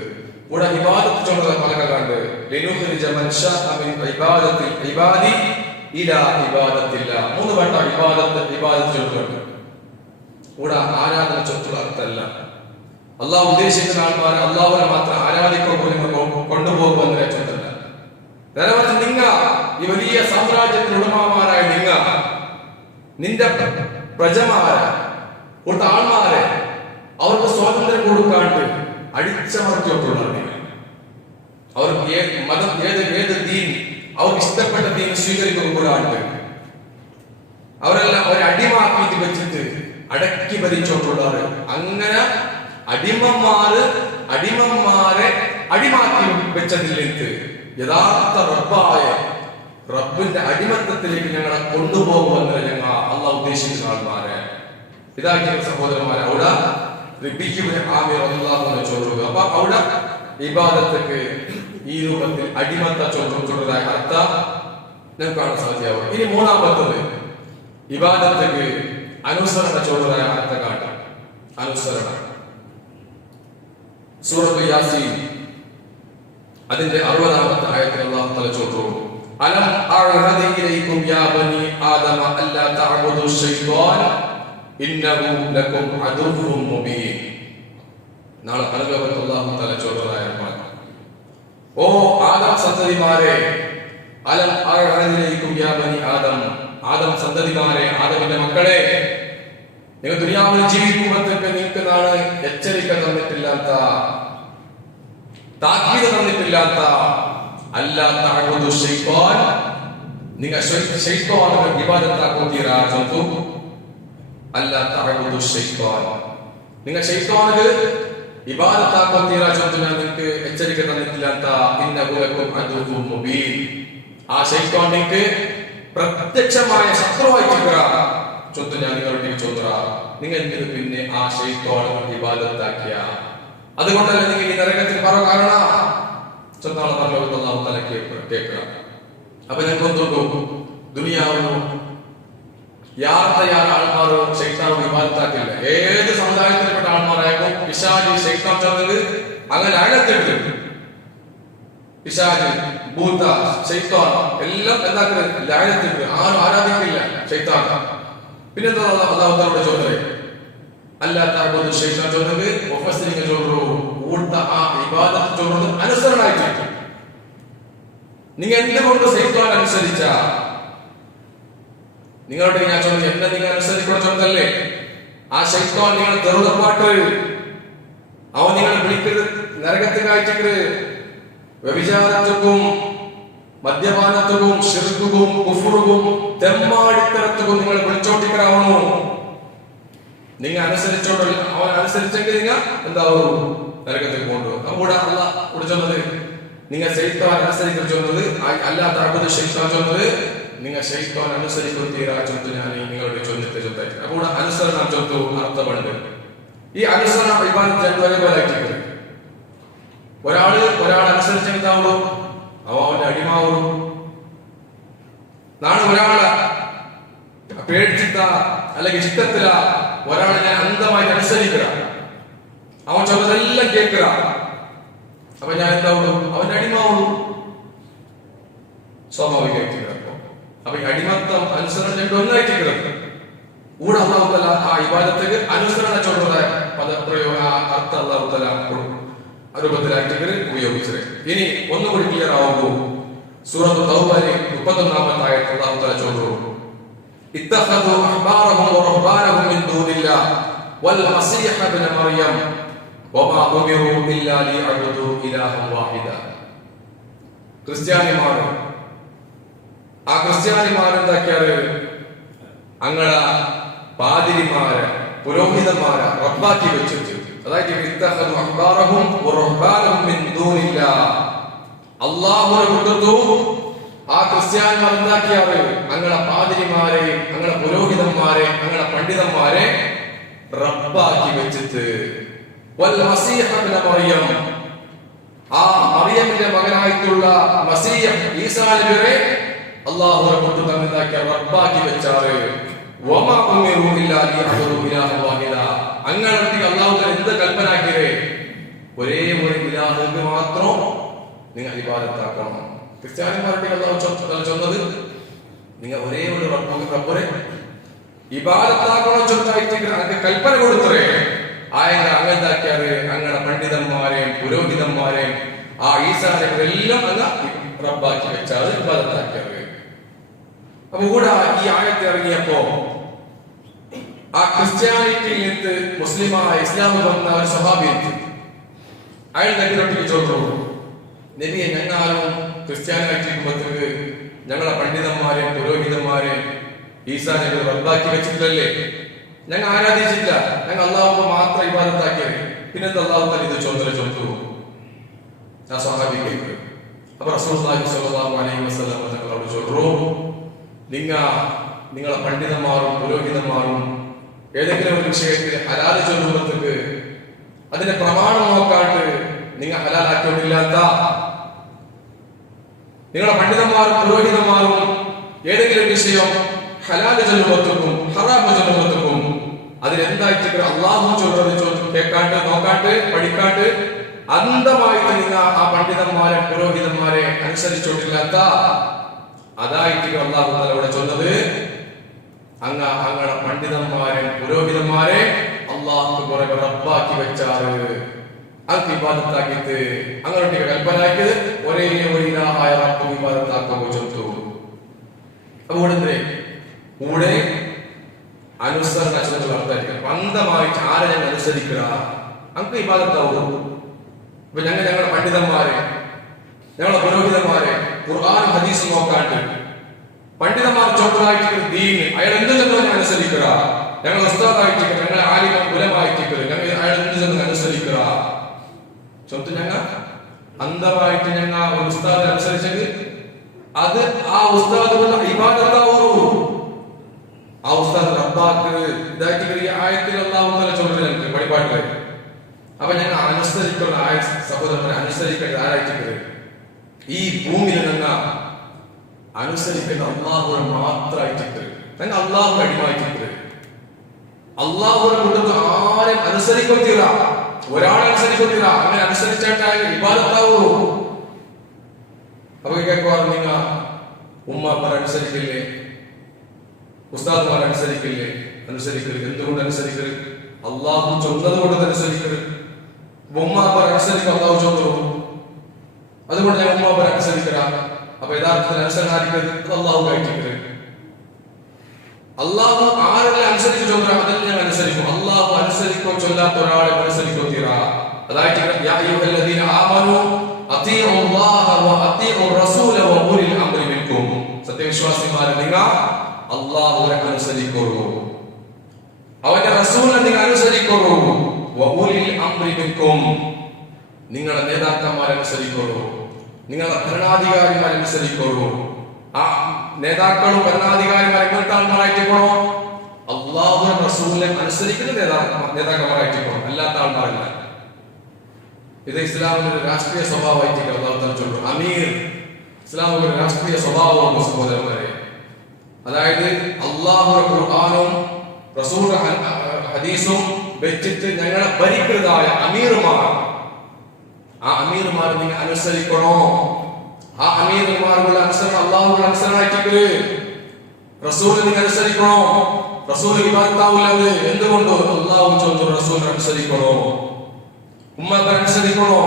ഇവിടെ ഇബാദത്ത് ചൊല്ലുന്ന പലകണ്ട് ലിനുഖ്രിജ മൻ ശാഅ മിൻ ഇബാദത്തിൽ ഇബാദി ഇലാ ഇബാദത്തില്ലാ മൂന്ന് വട്ട ഇബാദത്ത് ചൊല്ലുന്നുണ്ട്. ഇവിടെ ആരാധന ചൊല്ലുള്ള അർത്ഥമല്ല. അള്ളാഹു ഉദ്ദേശിക്കുന്ന ആൾക്കാരെ അള്ളാഹുവിനെ മാത്രം ആരാധിക്കുമ്പോൾ കൊണ്ടുപോകുമെന്ന ചൊല്ലല്ല. നേരെ നിങ്ങ ഈ വലിയ സാമ്രാജ്യത്തിന് ഉടമമാരായ നിന്റെ പ്രജമാരെ കൊടുത്ത ആൾമാരെ അവർക്ക് സ്വാതന്ത്ര്യം കൊടുക്കാണ്ട് അടിച്ചമർത്തിയിട്ടുള്ളവർ. അവർക്ക് മതം ഏത് ദീൻ അവർക്ക് ഇഷ്ടപ്പെട്ട ദീൻ സ്വീകരിക്കുമ്പോഴാണ്ട് അവരെല്ലാം അവരെ അടിമാക്കിയിട്ട് വെച്ചിട്ട് അടക്കി ഭരിച്ചോട്ടുള്ളവർ. അങ്ങനെ അടിമമാരെ അടിമാക്കി വെച്ചതിലേക്ക് യഥാർത്ഥ റബ്ബിന്റെ അടിമത്തത്തിലേക്ക് ഞങ്ങളെ കൊണ്ടുപോകുമെന്ന് ഞങ്ങൾ അള്ളാഹു ഉദ്ദേശിക്കുന്ന ആൾമാരെ ഇതാക്കിയ സഹോദരന്മാരെ അവിടെ റബീ ഇബ്നു ആമിർ റളിയല്ലാഹു അൻഹു ചോദിച്ചു. അപ്പൊ അവിടെ ഇബാദത്തൊക്കെ ഈ രൂപത്തിൽ അടിമത്ത ചൊല്ലുന്നതായ അർത്ഥം നമുക്ക് കാണാൻ സാധ്യമാവും. ഇനി മൂന്നാമത്തത് ഇബാദത്തൊക്കെ അനുസരണ ചൊല്ലുന്നതായ അർത്ഥം കാണാം. അനുസരണ സൂറത്തുൽ യാസീൻ അതിന്റെ 60-ാമത്തെ ആയത്തിൽ അല്ലാഹു തആല ചോദിച്ചു അലം അഅ്ഹദ് ഇലൈക്കും യാ ബനി ആദമ അല്ലാ തഅബുദു ശൈത്വാൻ ഇന്നഹു ലക്കും അദുവ്വുൻ മുബീൻ. നാളെ പരലോകത്ത് അല്ലാഹു തആല ചോദിച്ചതായ ഓ ആദം സന്തതിമാരെ അലം അഅ്ഹദ് ഇലൈക്കും യാ ബനി ആദം സന്തതിമാരെ ആദമിന്റെ മക്കളെ നിങ്ങൾ ദുനിയാവിൽ ജീവിക്കുമ്പോഴത്തേക്ക് നിങ്ങൾക്ക് നാളെ എച്ചരിക്ക തന്നിട്ടില്ലാത്ത താക്കീത് തന്നിട്ടില്ലാത്ത അല്ലാ തഅബുദു ശൈത്വാൻ നിങ്ങൾ ശൈത്വാനെ ഇബാദത്താക്കോതീരാ ജന്തു അല്ലാ തഅബുദു ശൈത്വാൻ നിങ്ങൾ ശൈത്വാനെ ഇബാദത്താക്കോതീരാ ജന്തു ഞാൻ നിങ്ങൾക്ക് എച്ചരിക്ക തന്നിട്ടില്ലാത്ത ഇന്നഹു ലക്കും അദുവ്വുൻ മുബീൻ ആ ശൈത്വാൻ നിങ്ങൾക്ക് പ്രത്യക്ഷമായ ശത്രുവായിട്ടില്ല ചൊല്ല് ഞാൻ നിങ്ങളുടെ ചോദ്ര നിങ്ങൾ എന്തിനു പിന്നെ ആ ശൈത്വാനെ ഇബാദത്താക്കിയ അതുകൊണ്ടല്ല നിങ്ങൾ ഈ നരകത്തിൽ പറ കാരണം ചൊന്നാളെ പരലോകത്ത് അല്ലാഹു തആല കേൾക്കുക. അപ്പൊ ഞാൻ കൊണ്ടുപോകും ദുനിയാവിലും യാർ ആൾമാരോ ശൈത്താനോ ഇബാദത്താക്കില്ല. ഏത് സമുദായത്തിൽപ്പെട്ട ആൾമാരായാലും പിശാചി ശൈത്താൻ ചേർന്നത് അങ്ങനെ അകത്തിട്ട് പിശാചി ഭൂത ശൈത്താൻ എല്ലാം എന്താക്കുന്നത് ലായത്തിട്ട് ആരും ആരാധിക്കില്ല ശൈത്താൻ. പിന്നെന്താ അല്ലാഹു തആലയുടെ ചോദ്യം അല്ലാ തഅബുദു ശൈത്താൻ ചോദ്യത് മുഫസ്സിരിങ്ങൾ ചോദിച്ചു ഊട്ട ആ ഇബാദത്ത് ചോദ്യത് അനുസരണമായിട്ട് നിങ്ങൾ എന്തുകൊണ്ട് ശൈത്താൻ അനുസരിച്ച നിങ്ങളുടെ ഞാൻ ചോദിച്ചു എന്നെ നിങ്ങൾ അനുസരിക്കുന്ന ചോദ്യല്ലേ ആ ശൈത്താൻ നിങ്ങൾ തെറുതപ്പാട്ട് അവൻ നിങ്ങൾ വിളിക്കരുത് നരകത്തിൽ അയച്ചിട്ട് വ്യഭിചാരത്തുക്കും മദ്യപാനത്തുക്കും ശിർക്കും കുഫ്റുക്കും തെമ്മാടിത്തരത്തുക്കും നിങ്ങൾ വിളിച്ചോട്ടിക്കലാവണോ? നിങ്ങൾ അനുസരിച്ചോണ്ടല്ല, അവൻ അനുസരിച്ചെങ്കിൽ നിങ്ങൾ എന്താവും? നരകത്തിൽ കൊണ്ടുപോകും. അവിടെ അല്ലാഹ് ഇവിടെ ചൊന്നത് നിങ്ങൾ ശൈത്താൻ അനുസരിക്കാൻ ചൊന്നത് അല്ലാത്ത അബുദ് ശൈത്താൻ ചൊന്നത് നിങ്ങൾ ശൈത്താൻ അനുസരിക്കും തീരാ ചൊത്ത് ഞാൻ നിങ്ങളുടെ ചൊന്നിട്ട് ചൊത്തായിട്ട്. അപ്പോൾ അനുസരണം ചൊത്തു അർത്ഥമുണ്ട്. ഈ അനുസരണം ഇബാദത്ത് രണ്ടുപേരെ പോലായിട്ട് ഒരാൾ അനുസരിച്ചെന്താവുള്ളൂ? അവന്റെ അടിമാവുള്ളൂ. നാളെ ഒരാളെ പേടിച്ചിട്ട അല്ലെങ്കിൽ ഇഷ്ടത്തില ഒരാളെ ഞാൻ അന്ധമായി അനുസരിക്കുക, അവൻ ചൊന്നതെല്ലാം കേൾക്കുക, അപ്പൊ ഞാൻ എന്താവുള്ളൂ? അവന്റെ അടിമാവുള്ളൂ. സ്വാഭാവികമായിട്ട് കിടക്കും. അപ്പൊ ഈ അടിമത്തം അനുസരണം രണ്ടും ഒന്നായിട്ട് കിടക്കും. കൂടെ അല്ലാഹു തആല ആ ഇബാദത്തിന് അനുസരണ ചൊല്ലുന്ന പദപ്രയോഗ അർത്ഥം അല്ലാഹു തആല രൂപത്തിലായിട്ട് ഉപയോഗിച്ചത്. ഇനി ഒന്നുകൂടി ക്ലിയർ ആവുന്നു. സൂറത്ത് തൗബയിലെ 31-ാമത്തെ ആയത്ത് അല്ലാഹു തആല ചൊല്ലുന്നു, ഇത്തഖദു അഹ്ബാറഹും വറഹ്ബാനഹും മിൻ ദൂനില്ലാഹ് വൽ മസീഹ ഇബ്ന മറിയം വമാ ഉമിറു ഇല്ലാ ലിയഅബ്ദു ഇലാഹൻ വാഹിദ. ക്രിസ്ത്യാനിമാർ എന്താക്കിയാല് അങ്ങള പാതിരിമാരെ പുരോഹിതന്മാരെ റബ്ബാക്കി വെച്ചിട്ട്, അതായത് ഇത്തഖദു അഹ്ബാറഹും വറഹ്ബാനഹും മിൻ ദൂനില്ലാഹ്, അല്ലാഹുവിനെ വിട്ടിട്ടു ആ ക്രിസ്ത്യാനിമാർ എന്താക്കിയാറ് അങ്ങളെ പാതിരിമാരെ, അങ്ങളെ പുരോഹിതന്മാരെ, അങ്ങളെ പണ്ഡിതന്മാരെ റബ്ബാക്കി വെച്ചിട്ട് വൽ മസീഹ ഇബ്ന മറിയം, ആ മറിയമിന്റെ മകനായിട്ടുള്ള മസീഹ് ഈസാ നബിയെ അല്ലാഹുവിനെ വിട്ടിട്ട് എന്താക്കിയ റബ്ബാക്കി വെച്ചാറ്. വമാ ഉമിറു ഇല്ലാ ലിയഅബ്ദു ഇലാഹൻ വാഹിദ, അങ്ങനെ അല്ലാഹു എന്ത് കൽപ്പനാക്കിയേ? ഒരേ ഒരു ഇലാഹിന് മാത്രം നിങ്ങൾ ഇബാദത്താക്കണം. ക്രിസ്ത്യാനിമാരുടെ അല്ലാഹു ചൊന്നത് നിങ്ങൾ ഒരേ ഒരു റബ്ബിനെ ഇബാദത്താക്കണം ചൊല്ലായിട്ട് അങ്ങനെ കൽപ്പന കൊടുത്തേ. ആയെങ്കിൽ അങ്ങനെന്താക്കിയാറ് അങ്ങനെ പണ്ഡിതന്മാരെയും പുരോഹിതന്മാരെയും ആ ഈസാനെല്ലാം അങ്ങ് റബ്ബാക്കി വെച്ചാൽ ഇബാദത്താക്കിയാറ്. അപ്പൊ കൂടെ ഈ ആയത്ത് ഇറങ്ങിയപ്പോ ആ ക്രിസ്ത്യാനിറ്റിയിൽ നിന്ന് മുസ്ലിമായ ഇസ്ലാം വന്ന ഒരു സ്വഹാബിയുണ്ട്. അയാൾ നബിയോട്ട് ചോദിച്ചു, നബിയെ ഞങ്ങളും ക്രിസ്ത്യാനായിട്ടിരിക്കുമ്പോഴത്തേക്ക് ഞങ്ങളെ പണ്ഡിതന്മാരെയും പുരോഹിതന്മാരെയും ഈസാ നബി റബ്ബാക്കി വെച്ചിട്ടില്ലല്ലേ? ഞങ്ങൾ ആരാധിച്ചിട്ടില്ല, ഞങ്ങൾ അള്ളാഹു മാത്രം ഇബാദത്താക്കിയത്, പിന്നെന്താ അള്ളാഹു തആല ഇത് ചോദിച്ചു ആ സ്വഹാബിക്ക്. അപ്പൊ റസൂലുള്ളാഹി സ്വല്ലല്ലാഹു അലൈഹി വസല്ലം തങ്ങളോട് ചോദിച്ചു, നിങ്ങളെ പണ്ഡിതന്മാരും പുരോഹിതന്മാരും ഏതെങ്കിലും ഒരു വിഷയത്തിൽ ഹലാൽ ചൊല്ലുമ്പോഴത്തേക്ക് അതിന്റെ പ്രമാണം നോക്കാണ്ട് നിങ്ങൾ ഹലാലാക്കിയിട്ടില്ലാത്ത നിങ്ങളെ പണ്ഡിതന്മാരും പുരോഹിതന്മാരും ഏതെങ്കിലും വിഷയം ഹലാൽ ചൊല്ലുമ്പോഴത്തേക്കും ഹറാം ചൊല്ലുമ്പോഴത്തേക്കും അതിലെന്തായിട്ട് അള്ളാഹു ചൊല്ലുന്നത് കേൾക്കാണ്ട് നോക്കാണ്ട് പഠിക്കാണ്ട് അന്ധമായിട്ട് നിങ്ങൾ ആ പണ്ഡിതന്മാരെ പുരോഹിതന്മാരെ അനുസരിച്ചോട്ടില്ലാത്ത അതായിട്ട് അള്ളാഹു തആല ഇവിടെ ചൊന്നത് അങ്ങനെ പണ്ഡിതന്മാരെ പുരോഹിതന്മാരെ അള്ളാഹു കുറെ റബ്ബാക്കി വെച്ചാറ്, അത് ഇബാദത്താക്കിയിട്ട് അങ്ങോട്ട് കൽപ്പനാക്കിയത് ഒരേ ഒരു ഇലാഹായ റബ്ബ് ഇബാദത്താക്കുമ്പോൾ ചൊല്ലുന്നു. അപ്പൊ കൂടെ അനുസരണ അർത്ഥമായിരിക്കും. അന്ധമായിട്ട് ആരെ ഞങ്ങൾ അനുസരിക്കുക നമുക്ക് ഇബാദത്താവും. ഇപ്പൊ ഞങ്ങളുടെ പണ്ഡിതന്മാരെ ഞങ്ങളെ പുരോഹിതന്മാരെ ഖുർആൻ ഹദീസ് നോക്കാണ്ട് പണ്ഡിതന്മാർ ചോട്ടറായിട്ട് ദീൻ അയാൾ എന്ത് ചെന്ന് അനുസരിക്കുക, ഞങ്ങൾ ഉസ്താദായിട്ട് ഞങ്ങളെ ആലിമ കുലമായിട്ട് ഞങ്ങൾ അയാൾ എന്ത് ചെന്ന് അനുസരിക്കുക. സ്വന്തം ഞങ്ങൾ അന്ധമായിട്ട് ഞങ്ങൾ ഒരു ഉസ്താദ് അനുസരിച്ചെങ്കിൽ അത് ആ ഉസ്താദ് ഇബാദത്താവൂ. ആ ഉസ്താദ് റബ്ബാക്ക് ഇതായിട്ട് ആയത്തിൽ അല്ലാഹു തആല ചൊല്ലുന്നുണ്ട് വഴിപാട്ടില്. അപ്പൊ ഞങ്ങൾ അനുസരിക്കുന്ന ആയ സഹോദരന്മാരെ അനുസരിക്കേണ്ടത് ആരായിട്ട്? ഈ ഭൂമിയിൽ നിന്ന് അനുസരിക്കേണ്ട അള്ളാഹുവിനെ മാത്രമായിട്ട് ഞങ്ങൾ അള്ളാഹു അടിമായിട്ട് അള്ളാഹുവിനെ കൊണ്ടു ആരും അനുസരിക്കൊത്തില്ല, ഒരാളെ അനുസരിക്കൊത്തില്ല. അങ്ങനെ അനുസരിച്ചായിട്ട് ഇബാദത്താവൂ. അപ്പൊ കേൾക്കുവാറ് നിങ്ങൾ ഉമ്മാപ്പനെ അനുസരിക്കില്ലേ, ഉസ്താദ്മാരെ അനുസരിക്കില്ലേ? അനുസരിക്കരുത്. എന്തുകൊണ്ട് അനുസരിക്കരുത്? അള്ളാഹു ചൊന്നത് കൊണ്ട് അനുസരിക്കരുത്. ഉമ്മാപ്പനെ അനുസരിക്കും അള്ളാഹു ചൊന്നു, അതുകൊണ്ട് ഞാൻ ഉമ്മാപ്പനെ അനുസരിക്കുക. അപ്പൊ യഥാർത്ഥത്തിൽ അനുസരണായിരിക്കരുത്, അള്ളാഹു കഴിക്കരുത്. അള്ളാഹു ആരെല്ലാം അനുസരിച്ച് ചൊല്ലാ അതെല്ലാം ഞാൻ അനുസരിക്കും. അള്ളാഹു അനുസരിക്കോ ചൊല്ലാത്ത ഒരാളെ അനുസരിക്കോ തീരാ. അതായത് അത്തിഉല്ലാഹ വ അത്തിഉർ റസൂല വ ഉലിൽ അംരി മിൻകും. സത്യവിശ്വാസിമാരെ നിങ്ങൾ അല്ലാഹുവിനെ അനുസരിക്കൂ, അവന്റെ റസൂലിനെ നിങ്ങൾ അനുസരിക്കൂ. വ ഉലിൽ അംരി മിൻകും, നിങ്ങളുടെ നേതാക്കന്മാരെ അനുസരിക്കൂ, നിങ്ങളുടെ ഭരണാധികാരിമാരെ അനുസരിക്കൂ. ആ നേതാക്കളും ഭരണാധികാരിമാരെ എങ്ങനത്തെ ആൾമാരായിട്ടിരിക്കണോ? അല്ലാഹുവിനെ റസൂലിനെ അനുസരിക്കുന്ന നേതാക്കന്മാരായിട്ടിരിക്കണം, അല്ലാത്ത ആൾമാരല്ല. ഇത് ഇസ്ലാമിന്റെ ഒരു രാഷ്ട്രീയ സ്വഭാവമായിട്ട് അല്ലാഹു തആല ചൊല്ലുന്നു. അമീർ ഇസ്ലാമിന്റെ ഒരു രാഷ്ട്രീയ സ്വഭാവമാണ് സഹോദരന്മാരെ. അതായത് അല്ലാഹുവിന്റെ ഖുർആനും റസൂലുള്ളാഹി ഹദീസും വെച്ചിട്ട് ഞങ്ങളെ ഭരിക്കുന്നതായ അമീർമാർ, ആ അമീർമാരെ നിങ്ങൾ അനുസരിക്കണോ? ആ അമീർമാരുടെ അനുസരണം അല്ലാഹുവിന്റെ അനുസരണമായിട്ട് റസൂലിനെ നിങ്ങൾ അനുസരിക്കണോ? റസൂൽ ഇബാദത്താവില്ലത് എന്തുകൊണ്ട്? അല്ലാഹു ചോദിച്ചു റസൂലിനെ അനുസരിക്കണോ? ഉമ്മത്തെ അനുസരിക്കണോ?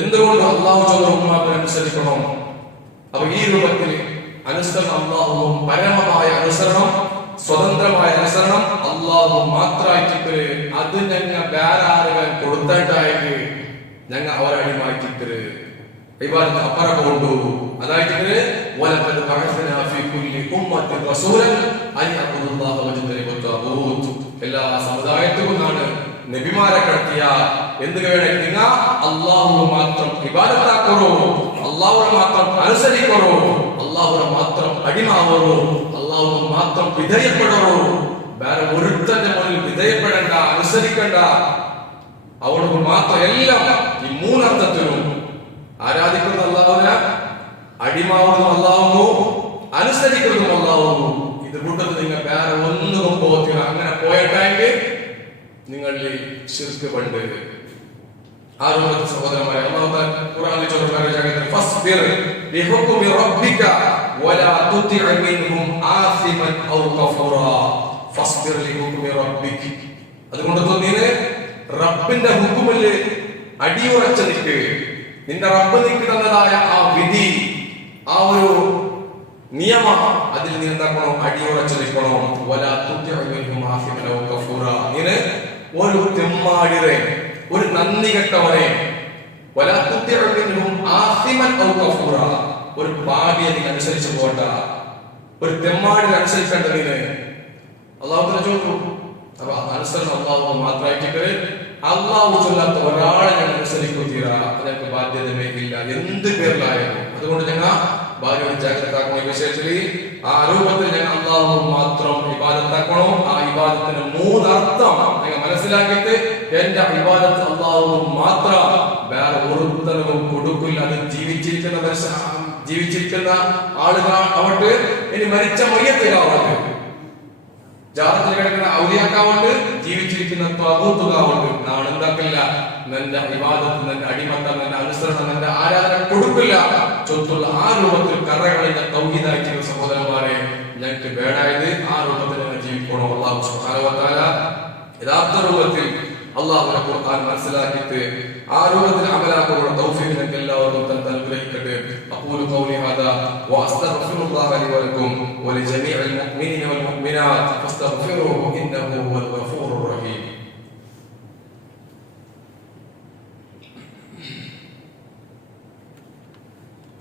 എന്തുകൊണ്ട്? അല്ലാഹു ചോദിച്ചു ഉമ്മത്തെ അനുസരിക്കണോ? അപ്പൊ ഈ രൂപത്തിൽ അനുസരണം അല്ലാഹുവും പരമമായ അനുസരണം, സ്വതന്ത്രമായ അനുസരണം അല്ലാഹു മാത്രമായിട്ട് അത് ഞങ്ങൾ വേറെ ആളുകൾ കൊടുത്തിട്ടായിട്ട് ഞങ്ങൾ അവരടിമാറ്റിട്ട് ഇബാദത്ത് അപ്പറ കൊണ്ടു. അതായിട്ട് വലഖദ് ബഅസ്നാ ഫീ കുല്ലി ഉമ്മത്തിൻ റസൂലൻ അൻ യഅബ്ദുല്ലാഹ വജ്തനിബു തഗൂത്ത്. എല്ലാ സമുദായത്തിലും നബിമാരെ കടത്തിയ എന്ത് വേണം? നിങ്ങൾ അല്ലാഹു മാത്രം ഇബാദത്താക്കൂ, അല്ലാഹുവിനെ മാത്രം അനുസരിക്കൂ, അല്ലാഹുവിനെ മാത്രം അടിമാവൂ, അല്ലാഹു മാത്രം വിധേയപ്പെടൂ. വേറെ ഒരുത്തന്റെ മുന്നിൽ വിധേയപ്പെടേണ്ട, അനുസരിക്കണ്ട. അവനോട് മാത്രം എല്ലാം. ഈ മൂന്നർത്ഥത്തിലും ആരാധിക്കുന്നത് അല്ലാഹുവിനെ, അടിമാവുന്നതും അല്ലാഹുവു, അനുസരിക്കുന്നതും അല്ലാഹുവു. ഇത് കൂട്ടത്തിൽ നിങ്ങൾ വേറെ ഒന്നും പോകത്തില്ല. അങ്ങനെ പോയിട്ടെങ്കിൽ നിങ്ങളിൽ ശിർക്ക് പണ്ട്. ആരോഗ്യ സഹോദരന്മാരെ, അല്ലാഹു തആല ഖുർആനിൽ പറയുന്നത് ഫസ്ബിർ ബിഹുക്മി റബ്ബിക വലാ തുതി' മിൻഹും ആസിമൻ ഔ കഫൂറാ. ഫസ്ബിർ ബിഹുക്മി റബ്ബിക. അതുകൊണ്ട് നീ റബ്ബിന്റെ ഹുക്മിൽ അടിയുറച്ച് നിൽക്കുക. നിന്റെ റബ്ബ് നിനക്ക് തന്നതായ ആ വിധി, ആ ഒരു നിയമം, അതിൽ നീ എന്താക്കണം? അടിയുറച്ച് നിൽക്കണം. വലാ തുതി' മിൻഹും ആസിമൻ ഔ കഫൂറാ. നീ ഒരു തെമ്മാടിറെ, ഒരു നന്ദി കെട്ടവനെ, വലാ തുതി' മിൻഹും ആസിമൻ ഔ കഫൂറാ, ഒരു പാപിയെ നീ അനുസരിച്ചു പോകണ്ട, ഒരു തെമ്മാടിനെ അനുസരിക്കേണ്ട. നീ അല്ലാഹു തആല ചോദിച്ചു. അപ്പൊ അനുസരണം അല്ലാഹു മാത്രമായിട്ട് അല്ലാഹു ചൊല്ലാത്ത ഒരാളെ ഞങ്ങൾ അനുസരിക്കൂ തീരാ, ഞങ്ങൾക്ക് ബാധ്യതമേ ഇല്ല, എന്ത് പേരിലായിരുന്നു. അതുകൊണ്ട് ഞങ്ങൾ ഭാര്യ ജാഗ്രതാക്കണം. വിശേഷത്തിൽ ആ രൂപത്തിൽ ഞങ്ങൾ അല്ലാഹു മാത്രം ഇബാദത്താക്കണം. ആ ഇബാദത്തിന് മൂന്നർത്ഥം ഞങ്ങൾ മനസ്സിലാക്കിയിട്ട് എന്റെ ഇബാദത്ത് അല്ലാഹു മാത്രം, വേറെ ഒരുത്തരവും കൊടുക്കില്ല. അത് ജീവിച്ചിരിക്കുന്ന ആളുകൾ ആവട്ടെ, ഇനി മരിച്ച മയ്യത്തുകാവട്ടെ, ജാറത്തിൽ കിടക്കുന്ന ഔലിയാക്കാവട്ടെ, ജീവിച്ചിരിക്കുന്ന ത്വാഗൂത്തുകാവട്ടെ, നാം എന്താക്കില്ല? നിന്റെ ഇബാദത്ത്, നിന്റെ അടിമത്തം, നിന്റെ അനുസരണം, നിന്റെ ആരാധന കൊടുക്കില്ല. ചൊത്തുള്ള ആ രൂപത്തിൽ കറകളിന്റെ തൗഹീദായിട്ടുള്ള സഹോദരന്മാരെ ഞങ്ങൾക്ക് വേണായത് ആ രൂപത്തിൽ ഞങ്ങൾ ജീവിക്കണം. അല്ലാഹു സുബ്ഹാനഹു വ തആല യഥാർത്ഥ രൂപത്തിൽ അല്ലാഹുവിനെ ഖുർആൻ മനസ്സിലാക്കിയിട്ട് ആ രൂപത്തിൽ അമലാക്കാനുള്ള തൗഫീഖ് ഞങ്ങൾക്ക് എല്ലാവർക്കും തന്ന് അനുഗ്രഹിക്കട്ടെ. അഖൂലു ഖൗലി ഹാദാ വഅസ്തഗ്ഫിറുല്ലാഹ ലി വലക്കും വലിജമീഇൽ മുഅ്മിനീന വൽ മുഅ്മിനാത്ത് ഫസ്തഗ്ഫിറൂഹു ഇന്നഹു ഹുവൽ ഗഫൂറുർ റഹീം.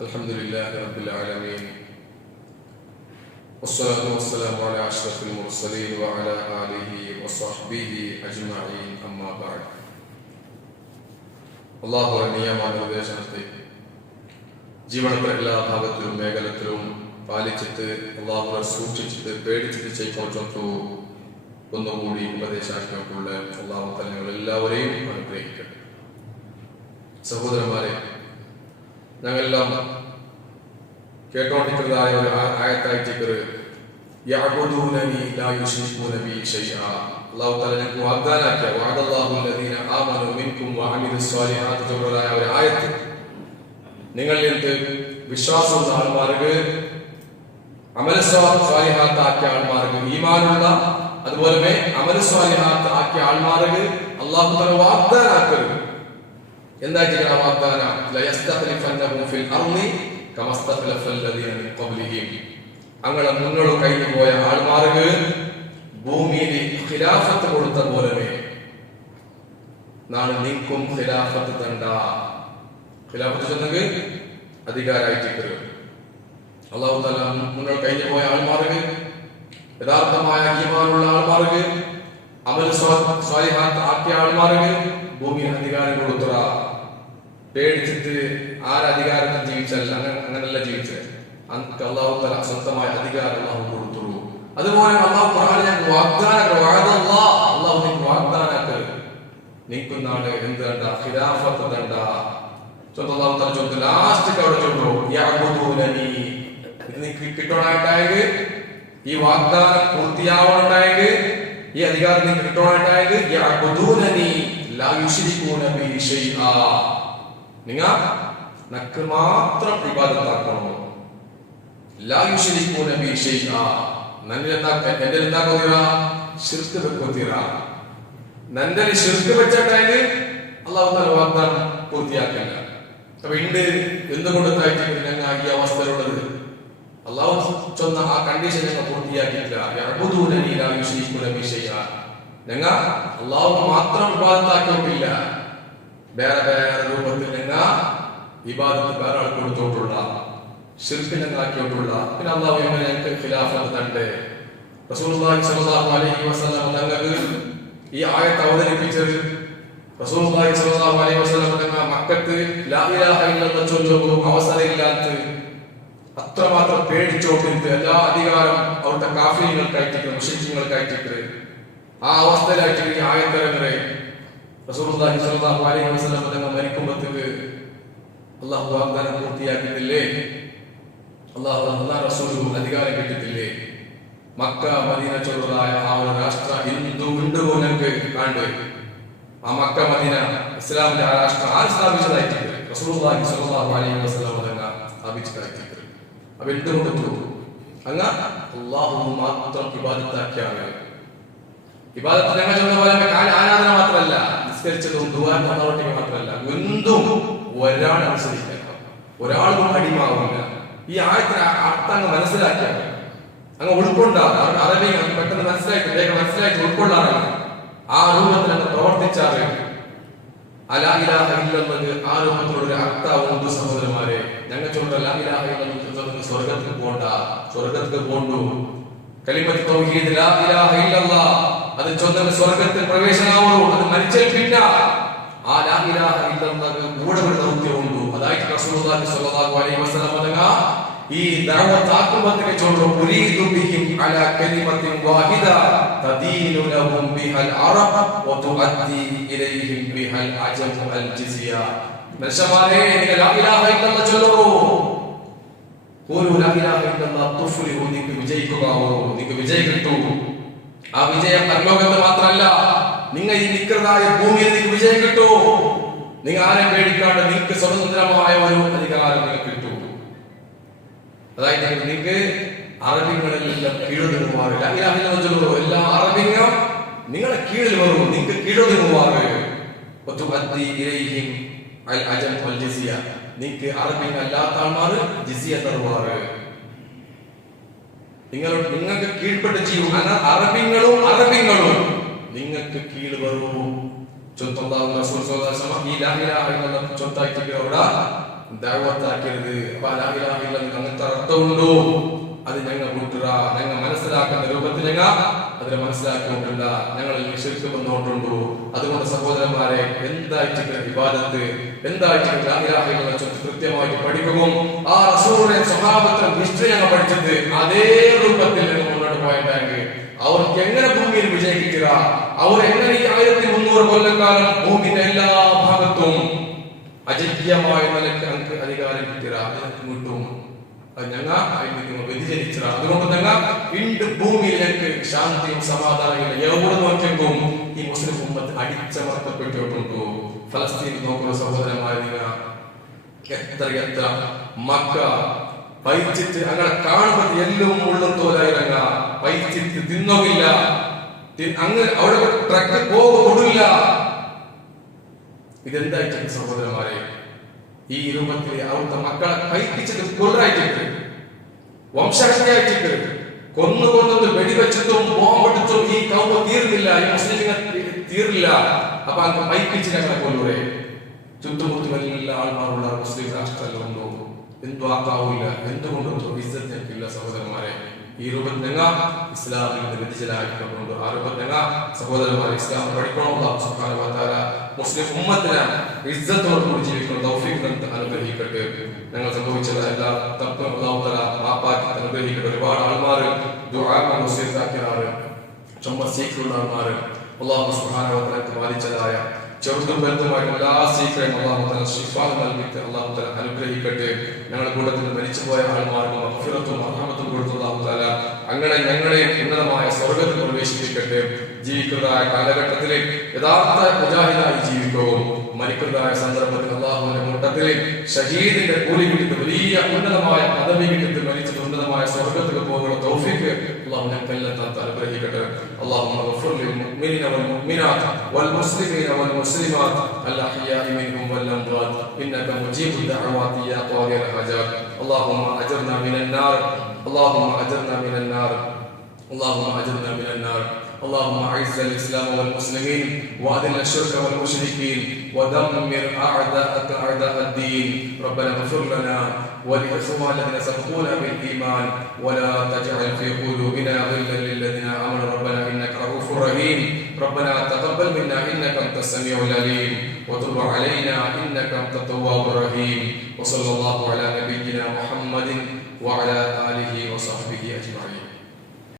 അൽഹംദുലില്ലാഹി റബ്ബിൽ ആലമീൻ വസ്സലാത്തു വസ്സലാമു അലാ അഷ്റഫിൽ മുർസലീൻ വഅലാ ആലിഹി വസ്വഹ്ബിഹി അജ്മഈൻ. അമ്മാ ബഅദ്. അല്ലാഹുവിന്റെ നിയമനിർദ്ദേശത്തെ ജീവിതത്തിലെ എല്ലാ ഭാഗത്തിലും മേഖലത്തിലും പാലിച്ചിട്ട് അല്ലാഹുവിനെ സൂക്ഷിച്ചിട്ട് പേടിച്ചിട്ട് ചെയ്തു ഒന്നുകൂടി ഉപദേശാക്കളുള്ള അല്ലാഹു തആല എല്ലാവരെയും അനുഗ്രഹിക്കട്ടെ. സഹോദരന്മാരെ, ഞങ്ങളെല്ലാം കേട്ടോണ്ടിരിക്കുന്നതായ ഒരു ആയത്തായിട്ട് യഅബുദൂനനി ലാ യുശ്രികൂന ബി ശൈഅ. അല്ലാഹു തആല ഞങ്ങൾക്ക് വാഗ്ദാനമാക്കിയ വഅദല്ലാഹു അല്ലദീന ആമനൂ മിൻകും വഅമിലുസ് സ്വാലിഹാത്തി തുടരായ ഒരു ആയത്ത്. നിങ്ങളിൽ വിശ്വാസമുള്ള ആൾമാർക്ക്, അമൽ സ്വാലിഹാത്ത് ആക്കിയ ആൾമാർക്ക്, ഈമാനുള്ള അതുപോലെ അമൽ സ്വാലിഹാത്ത് ആക്കിയ ആൾമാർക്ക് അല്ലാഹു തആല വാഗ്ദാനമാക്കരുത്. എന്തായിട്ട് ആ വാഗ്ദാനം? ലയസ്തഖ്ലിഫന്നഹും ഫിൽ അർളി കമസ്തഖ്ലഫല്ലദീന മിൻ ഖബ്ലിഹിം. അങ്ങനെ മുന്നോട്ട് കഴിഞ്ഞു പോയ ആൾമാർക്ക് ഭൂമിയിൽ ഖിലാഫത്ത് കൊടുത്ത പോലെ നാളെ നിൽക്കും ഖിലാഫത്ത് തണ്ട. ഖിലാഫത്ത് ചെന്നെങ്കിൽ അധികാരമായിട്ട് അള്ളാഹു തആല മുന്നോട്ട് കഴിഞ്ഞു പോയ ആൾമാർക്ക്, യഥാർത്ഥമായ ഈമാനുള്ള ആൾമാർക്ക്, അമൽ സ്വാലിഹാത്ത് ആക്കിയ ആൾമാർക്ക് ഭൂമിയിൽ അധികാരം കൊടുത്തുക. പേടിച്ചിട്ട് ആരധികാരത്തിൽ ജീവിച്ചാൽ അങ്ങനല്ല ജീവിച്ചത്. അള്ളാഹു തആല സ്വന്തമായ അധികാരം അള്ളാഹു കൊടുത്തു. അതുപോലെ അള്ളാഹു ഖുർആനിൽ വാഗ്ദാനങ്ങൾ നിൽക്കുന്നാണ് എന്ത് കണ്ട ഖിലാഫത്ത് കണ്ട ലാസ്റ്റ് അവിടെ ചൊല്ലു യഅബുദൂനനി. ഇത് നിനക്ക് കിട്ടണായിട്ടായത്, ഈ വാഗ്ദാനം പൂർത്തിയാവണായത്, ഈ അധികാരം നിനക്ക് കിട്ടണായിട്ടായത് യഅബുദൂനനി ലാ യുശ്രികൂന ബി ശൈആ. നിങ്ങൾ നക്ക് മാത്രം ഇബാദത്താക്കണം. ലാ യുശ്രികൂന ബി ശൈആ. എന്റെ എന്താ ശിർക്ക് വെക്കോത്തീറ. നന്റെ ശിർക്ക് വെച്ചിട്ടായത് അള്ളാഹു തആല വാഗ്ദാനം പൂർത്തിയാക്കില്ല. അപ്പൊ ഇണ്ട് എന്തുകൊണ്ടായിട്ട് ഞങ്ങൾ ഈ അവസ്ഥയിലുള്ളത്? അള്ളാഹു ചൊന്ന ആ കണ്ടീഷൻ ഞങ്ങൾ പൂർത്തിയാക്കിയിട്ടില്ല. ഞങ്ങൾ അള്ളാഹു മാത്രം ഇബാദത്താക്കിയിട്ടില്ല. വേറെ വേറെ രൂപത്തിൽ ഞങ്ങൾ ഇബാദത്ത് വേറെ ആൾ കൊടുത്തോട്ടുള്ള ശിർക്ക് ഞങ്ങൾ ആക്കിയിട്ടുള്ള. പിന്നെ അള്ളാഹു എങ്ങനെ ഞങ്ങൾക്ക് ഖിലാഫത്ത് തന്റെ റസൂലുള്ളാഹി സ്വല്ലല്ലാഹു അലൈഹി വസല്ലം തങ്ങൾക്ക് ഈ ആയത്ത് അവതരിപ്പിച്ചത് റസൂലുള്ളാഹി സ്വല്ലല്ലാഹു അലൈഹി വസല്ലം തങ്ങൾ മക്കത്ത് ലാ ഇലാഹ ഇല്ലല്ലാഹ് ചൊല്ലുമ്പോൾ അവസരമില്ലാത്ത അത്രമാത്രം പേടിച്ചോട്ടിട്ട് എല്ലാ അധികാരം അവിടുത്തെ കാഫിറുകൾക്കായിട്ട് മുശ്രിക്കുകൾക്കായിട്ട് ആ അവസ്ഥയിലായിട്ട് ഈ ആയത്തിറങ്ങുന്നത്. റസൂലുള്ളാഹി സ്വല്ലല്ലാഹു അലൈഹി വസല്ലം തങ്ങൾ മരിക്കുമ്പോഴത്തേക്ക് അല്ലാഹു വാഗ്ദാനം പൂർത്തിയാക്കിയിട്ടില്ലേ? അല്ലാഹു റസൂലും അധികാരം കിട്ടിയിട്ടില്ലേ? മക്ക മദീന ചൊല്ലുന്നതായ ആ ഒരു രാഷ്ട്ര ഹിന്ദു ഞങ്ങൾക്ക് കണ്ട് ആ മക്ക മദീന ഇസ്ലാമിന്റെ ആ രാഷ്ട്രം ആര് സ്ഥാപിച്ചതായിട്ട് റസൂലുള്ളാഹി സ്വല്ലല്ലാഹു അലൈഹി വസല്ലം തങ്ങൾ സ്ഥാപിച്ചതായിട്ട്. അപ്പൊ എന്തുകൊണ്ടു അങ്ങ അല്ലാഹു മാത്രം ഇബാദത്താക്കിയാണ്. ഇബാദത്ത് ഞങ്ങൾ ചൊന്ന പോലെ ആരാധന മാത്രമല്ല, നിസ്കരിച്ചതും ദുആ പ്രവർത്തിക്കുക മാത്രമല്ല, എന്തും ഒരാൾ അനുസരിക്കണം, ഒരാൾക്കും അടിമാവില്ല. ഈ ആയത്തിന് അർത്ഥം അങ്ങ് മനസ്സിലാക്കിയാണ്, അങ്ങ് ഉൾക്കൊണ്ടാണ്. അറബി പെട്ടെന്ന് മനസ്സിലാക്കി വേഗം മനസ്സിലാക്കി ഉൾക്കൊള്ളാറാണ്. ആ രൂപത്തിൽ അങ്ങ് പ്രവർത്തിച്ചാറ് അലാ ഇലാഹ ഇല്ലല്ലാഹ് ആ രൂപത്തിലുള്ള അർത്ഥമുണ്ട്. സഹോദരന്മാരെ, ഞങ്ങൾ ചൊല്ല ലാ ഇലാഹ ഇല്ലല്ലാഹ് സ്വർഗ്ഗത്തിൽ പോണ്ട, സ്വർഗ്ഗത്തിൽ പോണ്ടു. കലിമത്ത് തൗഹീദ് ലാ ഇലാഹ ഇല്ലല്ലാഹ് അത് ചൊല്ലുന്ന സ്വർഗ്ഗത്തിൽ പ്രവേശനമാവുള്ളൂ. അത് മരിച്ചാൽ പിന്നെ ആ ലാ ഇലാഹ ഇല്ലല്ലാഹ് കൂടെ ഒരു ദൗത്യമുണ്ട്. അതായിട്ട് റസൂലുള്ളാഹി സ്വല്ലല്ലാഹു അലൈഹി വസല്ലം തങ്ങൾ ഈ ദഅവത്ത് ആക്കുമ്പത്തേക്ക് ചൊല്ലു ഉരീദു ബിഹിം അലാ കലിമത്തിൻ വാഹിദ തദീനു ലഹും ബിഹൽ അറബ് വതുഅദ്ദി ഇലൈഹിം ബിഹൽ അജം അൽ ജിസിയ. മനുഷ്യന്മാരെ, നിങ്ങൾ ലാ ഇലാഹ ഇല്ലല്ലാഹ് ചൊല്ലൂ. ഖൂലു ലാ ഇലാഹ ഇല്ലല്ലാഹ് തുഫ്ലിഹു, നിങ്ങൾക്ക് വിജയിക്കുകയോ, നിങ്ങൾക്ക് വിജയം കിട്ടും. ആ വിജയം പരലോകത്ത് മാത്രമല്ല, നിങ്ങൾ ഈ നിൽക്കുന്നതായ ഭൂമിയിൽ നിങ്ങൾക്ക് വിജയം കിട്ടൂ. നിങ്ങൾ ആരെ പേടിക്കാണ്ട് നിങ്ങൾക്ക് സ്വതന്ത്രമായ ഒരു അധികാരം നിങ്ങൾക്ക് കിട്ടും. അതായത് നിങ്ങൾക്ക് അറബികളെല്ലാം കീഴൊതുങ്ങുമാറ് എല്ലാ അറബികളും നിങ്ങളെ കീഴിൽ വരും, നിങ്ങൾക്ക് കീഴൊതുങ്ങുമാറ്. നിങ്ങൾക്ക് അറബികൾ അല്ലാത്ത ആൾമാർ ജിസിയ തരുമാറ്. നിങ്ങൾക്ക് കീഴ്പ്പെട്ട് ചെയ്യും. അറബികളും നിങ്ങൾക്ക് കീഴ് വരൂ. ഈ ലാ ഇലാഹ ഇല്ലല്ലാഹ് ചൊല്ലായിട്ട് അവിടെ ദഅവത്താക്കരുത്. അപ്പൊ ലാ ഇലാഹ ഇല്ലല്ലാഹ് അങ്ങനത്തെ അർത്ഥമുണ്ടോ? അത് ഞങ്ങൾ കൂട്ടുക, ഞങ്ങൾ മനസ്സിലാക്കുന്ന രൂപത്തിൽ ഞങ്ങൾ അതിനെ മനസ്സിലാക്കിക്കൊണ്ടില്ല. ഞങ്ങൾ ശിർക്ക് വന്നുകൊണ്ടുണ്ടോ? അതുകൊണ്ട് സഹോദരന്മാരെ, എന്തായിട്ട് ഇബാദത്ത്, എന്തായിട്ട് ലാ ഇലാഹ ഇല്ലല്ലാഹ് ചൊല്ലി കൃത്യമായിട്ട് പഠിക്കുകയും ആ റസൂലുള്ളാഹിയുടെ സ്വഹാബത്തെ ഹിസ്റ്ററി ഞങ്ങൾ പഠിച്ചത് അതേ രൂപത്തിൽ മുന്നോട്ട് പോയിട്ടാണെങ്കിൽ അവർക്ക് എങ്ങനെ ഭൂമിയിൽ വിജയം കിട്ടുക, അവർ എങ്ങനെ ഈ 1300 കൊല്ലക്കാലം ഭൂമിയുടെ എല്ലാ ഭാഗത്തും അജയ്യമായ നിലയ്ക്ക് നമുക്ക് അധികാരം കിട്ടുക, കിട്ടും. ഞങ്ങൾ വ്യതിചരിച്ച. അതുകൊണ്ട് ഞങ്ങൾ ഭൂമിയിൽ ഞങ്ങൾക്ക് ശാന്തിയും സമാധാനവും എവിടെ നോക്കിയെങ്കും ഈ മുസ്ലിം ഉമ്മത്ത് അടിച്ചമർത്തപ്പെട്ടിട്ടുണ്ടോ? ഫലസ്തീൻ നോക്കുന്ന സഹോദരന്മാരെ, നിങ്ങൾ എത്ര മക്ക പൈച്ചിട്ട് അങ്ങനെ കാണുമ്പോൾ എല്ലാം ഉള്ളും തോലായിരങ്ങ പൈച്ചിട്ട് തിന്നോകില്ല, അങ്ങ് അവിടെ ട്രക്ക് പോകില്ല. ഇതെന്തായിട്ട് സഹോദരന്മാരെ, ഈ രൂപത്തിൽ അവിടുത്തെ മക്കളെ കൈപ്പിച്ചത് കൊള്ളായിട്ടിട്ട് വംശഹത്യയായിട്ടിട്ട് കൊന്നു വെടിവെച്ചിട്ടും ബോംബെടുത്തും ഈ കൗമ തീർന്നില്ല, ഈ മുസ്ലിങ്ങൾ തീർന്നില്ല. അപ്പൊ അങ്ങ് പൈപ്പിച്ച് ഞങ്ങളെ കൊല്ലൂടെ. ചുറ്റുമുറ്റും എല്ലാ ആൾമാരുള്ള മുസ്ലിം രാഷ്ട്രങ്ങളുണ്ടോ എന്തു ആക്കാവില്ല, എന്തുകൊണ്ടും ഇസ്സത്ത് ഞങ്ങൾക്കില്ല സഹോദരന്മാരെ. ഈ രൂപത്തിൽ നിങ്ങൾ ഇസ്ലാമിൽ നിന്ന് വ്യതിചലായിട്ടുണ്ട്. ആ രൂപത്തിൽ നിങ്ങൾ സഹോദരന്മാരെ ഇസ്ലാം പഠിക്കണം. അല്ലാഹു സുബ്ഹാനഹു വ തആല മുസ്ലിം ഉമ്മത്തിനെ ഇസ്സത്തോടുകൂടി ജീവിക്കണം തൗഫീഖ് അനുഗ്രഹിക്കട്ടെ. ഞങ്ങൾ സംഭവിച്ചത് എല്ലാ തപ്പും അല്ലാഹു തആല മാപ്പാക്കി അനുഗ്രഹിക്കട്ടെ. ഒരുപാട് ആൾമാർ ദുആ മുസ്ലിമാക്കിയാണ് ചുമസീക്കുള്ള ആൾമാർ അല്ലാഹു സുബ്ഹാനഹു വ തആല ബാധിച്ചതായ ചെറുതും വലുതുമായ എല്ലാ സീക്രയും അല്ലാഹു തആല ശിഫ നൽകിയിട്ട് അല്ലാഹു തആല അനുഗ്രഹിക്കട്ടെ. ഞങ്ങളുടെ കൂട്ടത്തിൽ മരിച്ചുപോയ ആൾമാർക്ക് മഗ്ഫിറത്തും റഹ്മത്തും കൊടുത്തു അല്ലാഹു തആല അങ്ങനെ ഞങ്ങളെ ഉന്നതമായ സ്വർഗ്ഗത്തിൽ പ്രവേശിപ്പിക്കട്ടെ. ജീവിക്കുന്നതായ കാലഘട്ടത്തിൽ യഥാർത്ഥ മുജാഹിദായി ജീവിക്കുകയും മരിക്കുന്നതായ സന്ദർഭത്തിൽ അല്ലാഹുവിന്റെ കൂട്ടത്തിൽ ഷഹീദിന്റെ കൂലി കിട്ടുന്ന വലിയ ഉന്നതമായ പദവി കിട്ടുന്ന മരിച്ചിട്ട് ഉന്നതമായ സ്വർഗ്ഗത്തിൽ പോകുന്ന തൗഫീഖ് അല്ലാഹു ഞങ്ങൾക്കെല്ലാം അനുഗ്രഹിക്കട്ടെ. اللهم اغفر للمؤمنين والمؤمنات والمسلمين والمسلمات الأحياء منهم والأموات إنك مجيب الدعوات يا قاضي الحاجات. اللهم أجرنا من النار، اللهم أجرنا من النار، اللهم أجرنا من النار. اللهم أعز الإسلام والمسلمين وأذل الشرك والمشركين ودمر أعداءك أعداء الدين. ربنا اغفر لنا ولإخواننا الذين سبقونا بالإيمان ولا تجعل في قلوبنا غلا للذين آمنوا ربنا إنك رؤوف رحيم. ربنا تقبل منا إنك أنت السميع العليم وتب علينا إنك أنت التواب الرحيم. وصلى الله على نبينا محمد وعلى آله وصحبه أجمعين.